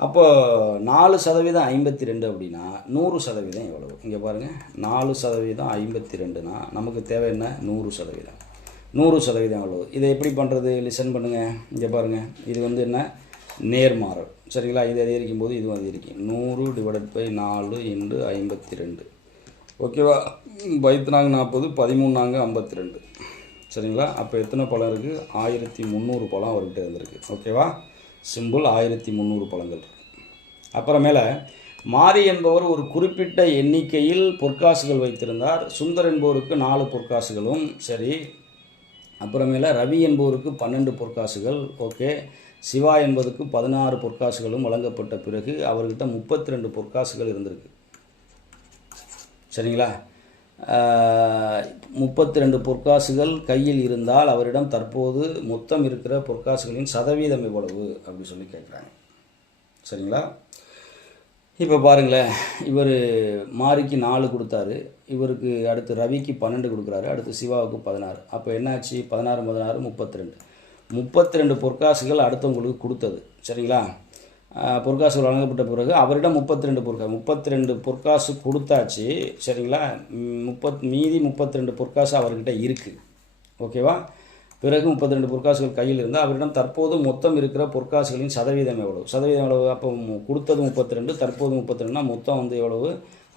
அப்போது 4% 52 அப்படின்னா 100% எவ்வளவு? இங்கே பாருங்கள், 4% 52னா நமக்கு தேவை என்ன, 100%. 100% எவ்வளவு? இதை எப்படி பண்ணுறது? லிசன் பண்ணுங்கள். இங்கே பாருங்கள், இது வந்து என்ன? நேர்மாறல். சரிங்களா? இது அதிகரிக்கும் போது இதுவும் அதிகரிக்கும். 100/4 × 52. ஓகேவா? 5×4 40, 13×4 52. சரிங்களா? அப்போ எத்தனை பழம் இருக்குது? 1300 பழம் அவர்கிட்ட இருந்திருக்கு. ஓகேவா? சிம்பிள். 1300 பழங்கள் இருக்குது. அப்புறமேல மாரி என்பவர் ஒரு குறிப்பிட்ட எண்ணிக்கையில் பொற்காசுகள் வைத்திருந்தார். சுந்தர் என்பவருக்கு 4 பொற்காசுகளும். சரி. அப்புறமேல ரவி என்பவருக்கு 12 பொற்காசுகள். ஓகே. சிவா என்பதுக்கு 16 பொற்காசுகளும் வழங்கப்பட்ட பிறகு அவர்கிட்ட 32 பொற்காசுகள் இருந்திருக்கு. சரிங்களா? 32 பொற்காசுகள் கையில் இருந்தால் அவரிடம் தற்போது மொத்தம் இருக்கிற பொற்காசுகளின் சதவீதம் எவ்வளவு அப்படி சொல்லி கேட்குறாங்க. சரிங்களா? இப்போ பாருங்களேன், இவர் மாரிக்கு 4 கொடுத்தாரு, இவருக்கு அடுத்து ரவிக்கு 12 கொடுக்குறாரு, அடுத்து சிவாவுக்கு 16. அப்போ என்னாச்சு? 16 16 32 பொற்காசுகள் அடுத்தவங்களுக்கு கொடுத்தது. சரிங்களா? பொற்காசுகள் வழங்கப்பட்ட பிறகு அவரிடம் 32 பொற்காசு கொடுத்தாச்சு. சரிங்களா? மீதி 32 பொற்காசு அவர்கிட்ட இருக்குது. ஓகேவா? பிறகு 32 பொற்காசுகள் கையில் இருந்தால் அவரிடம் தற்போது மொத்தம் இருக்கிற பொற்காசுகளின் சதவீதம் எவ்வளவு? சதவீதம் எவ்வளவு? அப்போ கொடுத்தது 32, தற்போது 32னா மொத்தம் வந்து எவ்வளவு?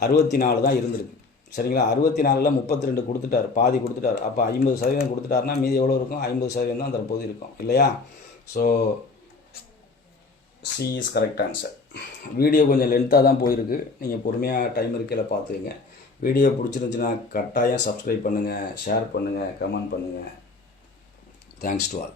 64 தான் இருந்திருக்கு. சரிங்களா? 64ல் 32 கொடுத்துட்டார், பாதி கொடுத்துட்டார். அப்போ 50% கொடுத்துட்டாருன்னா மீதி எவ்வளோ இருக்கும்? 50% தான் தற்போது இருக்கும், இல்லையா? So C is correct answer. Video கொஞ்சம் லென்த்தாக தான் போயிருக்கு. நீங்கள் பொறுமையாக டைம் இருக்கையில் பார்த்துக்கங்க. வீடியோ பிடிச்சிருந்துச்சுன்னா கட்டாயம் சப்ஸ்கிரைப் பண்ணுங்கள், ஷேர் பண்ணுங்கள், கமெண்ட் பண்ணுங்கள். Thanks to all.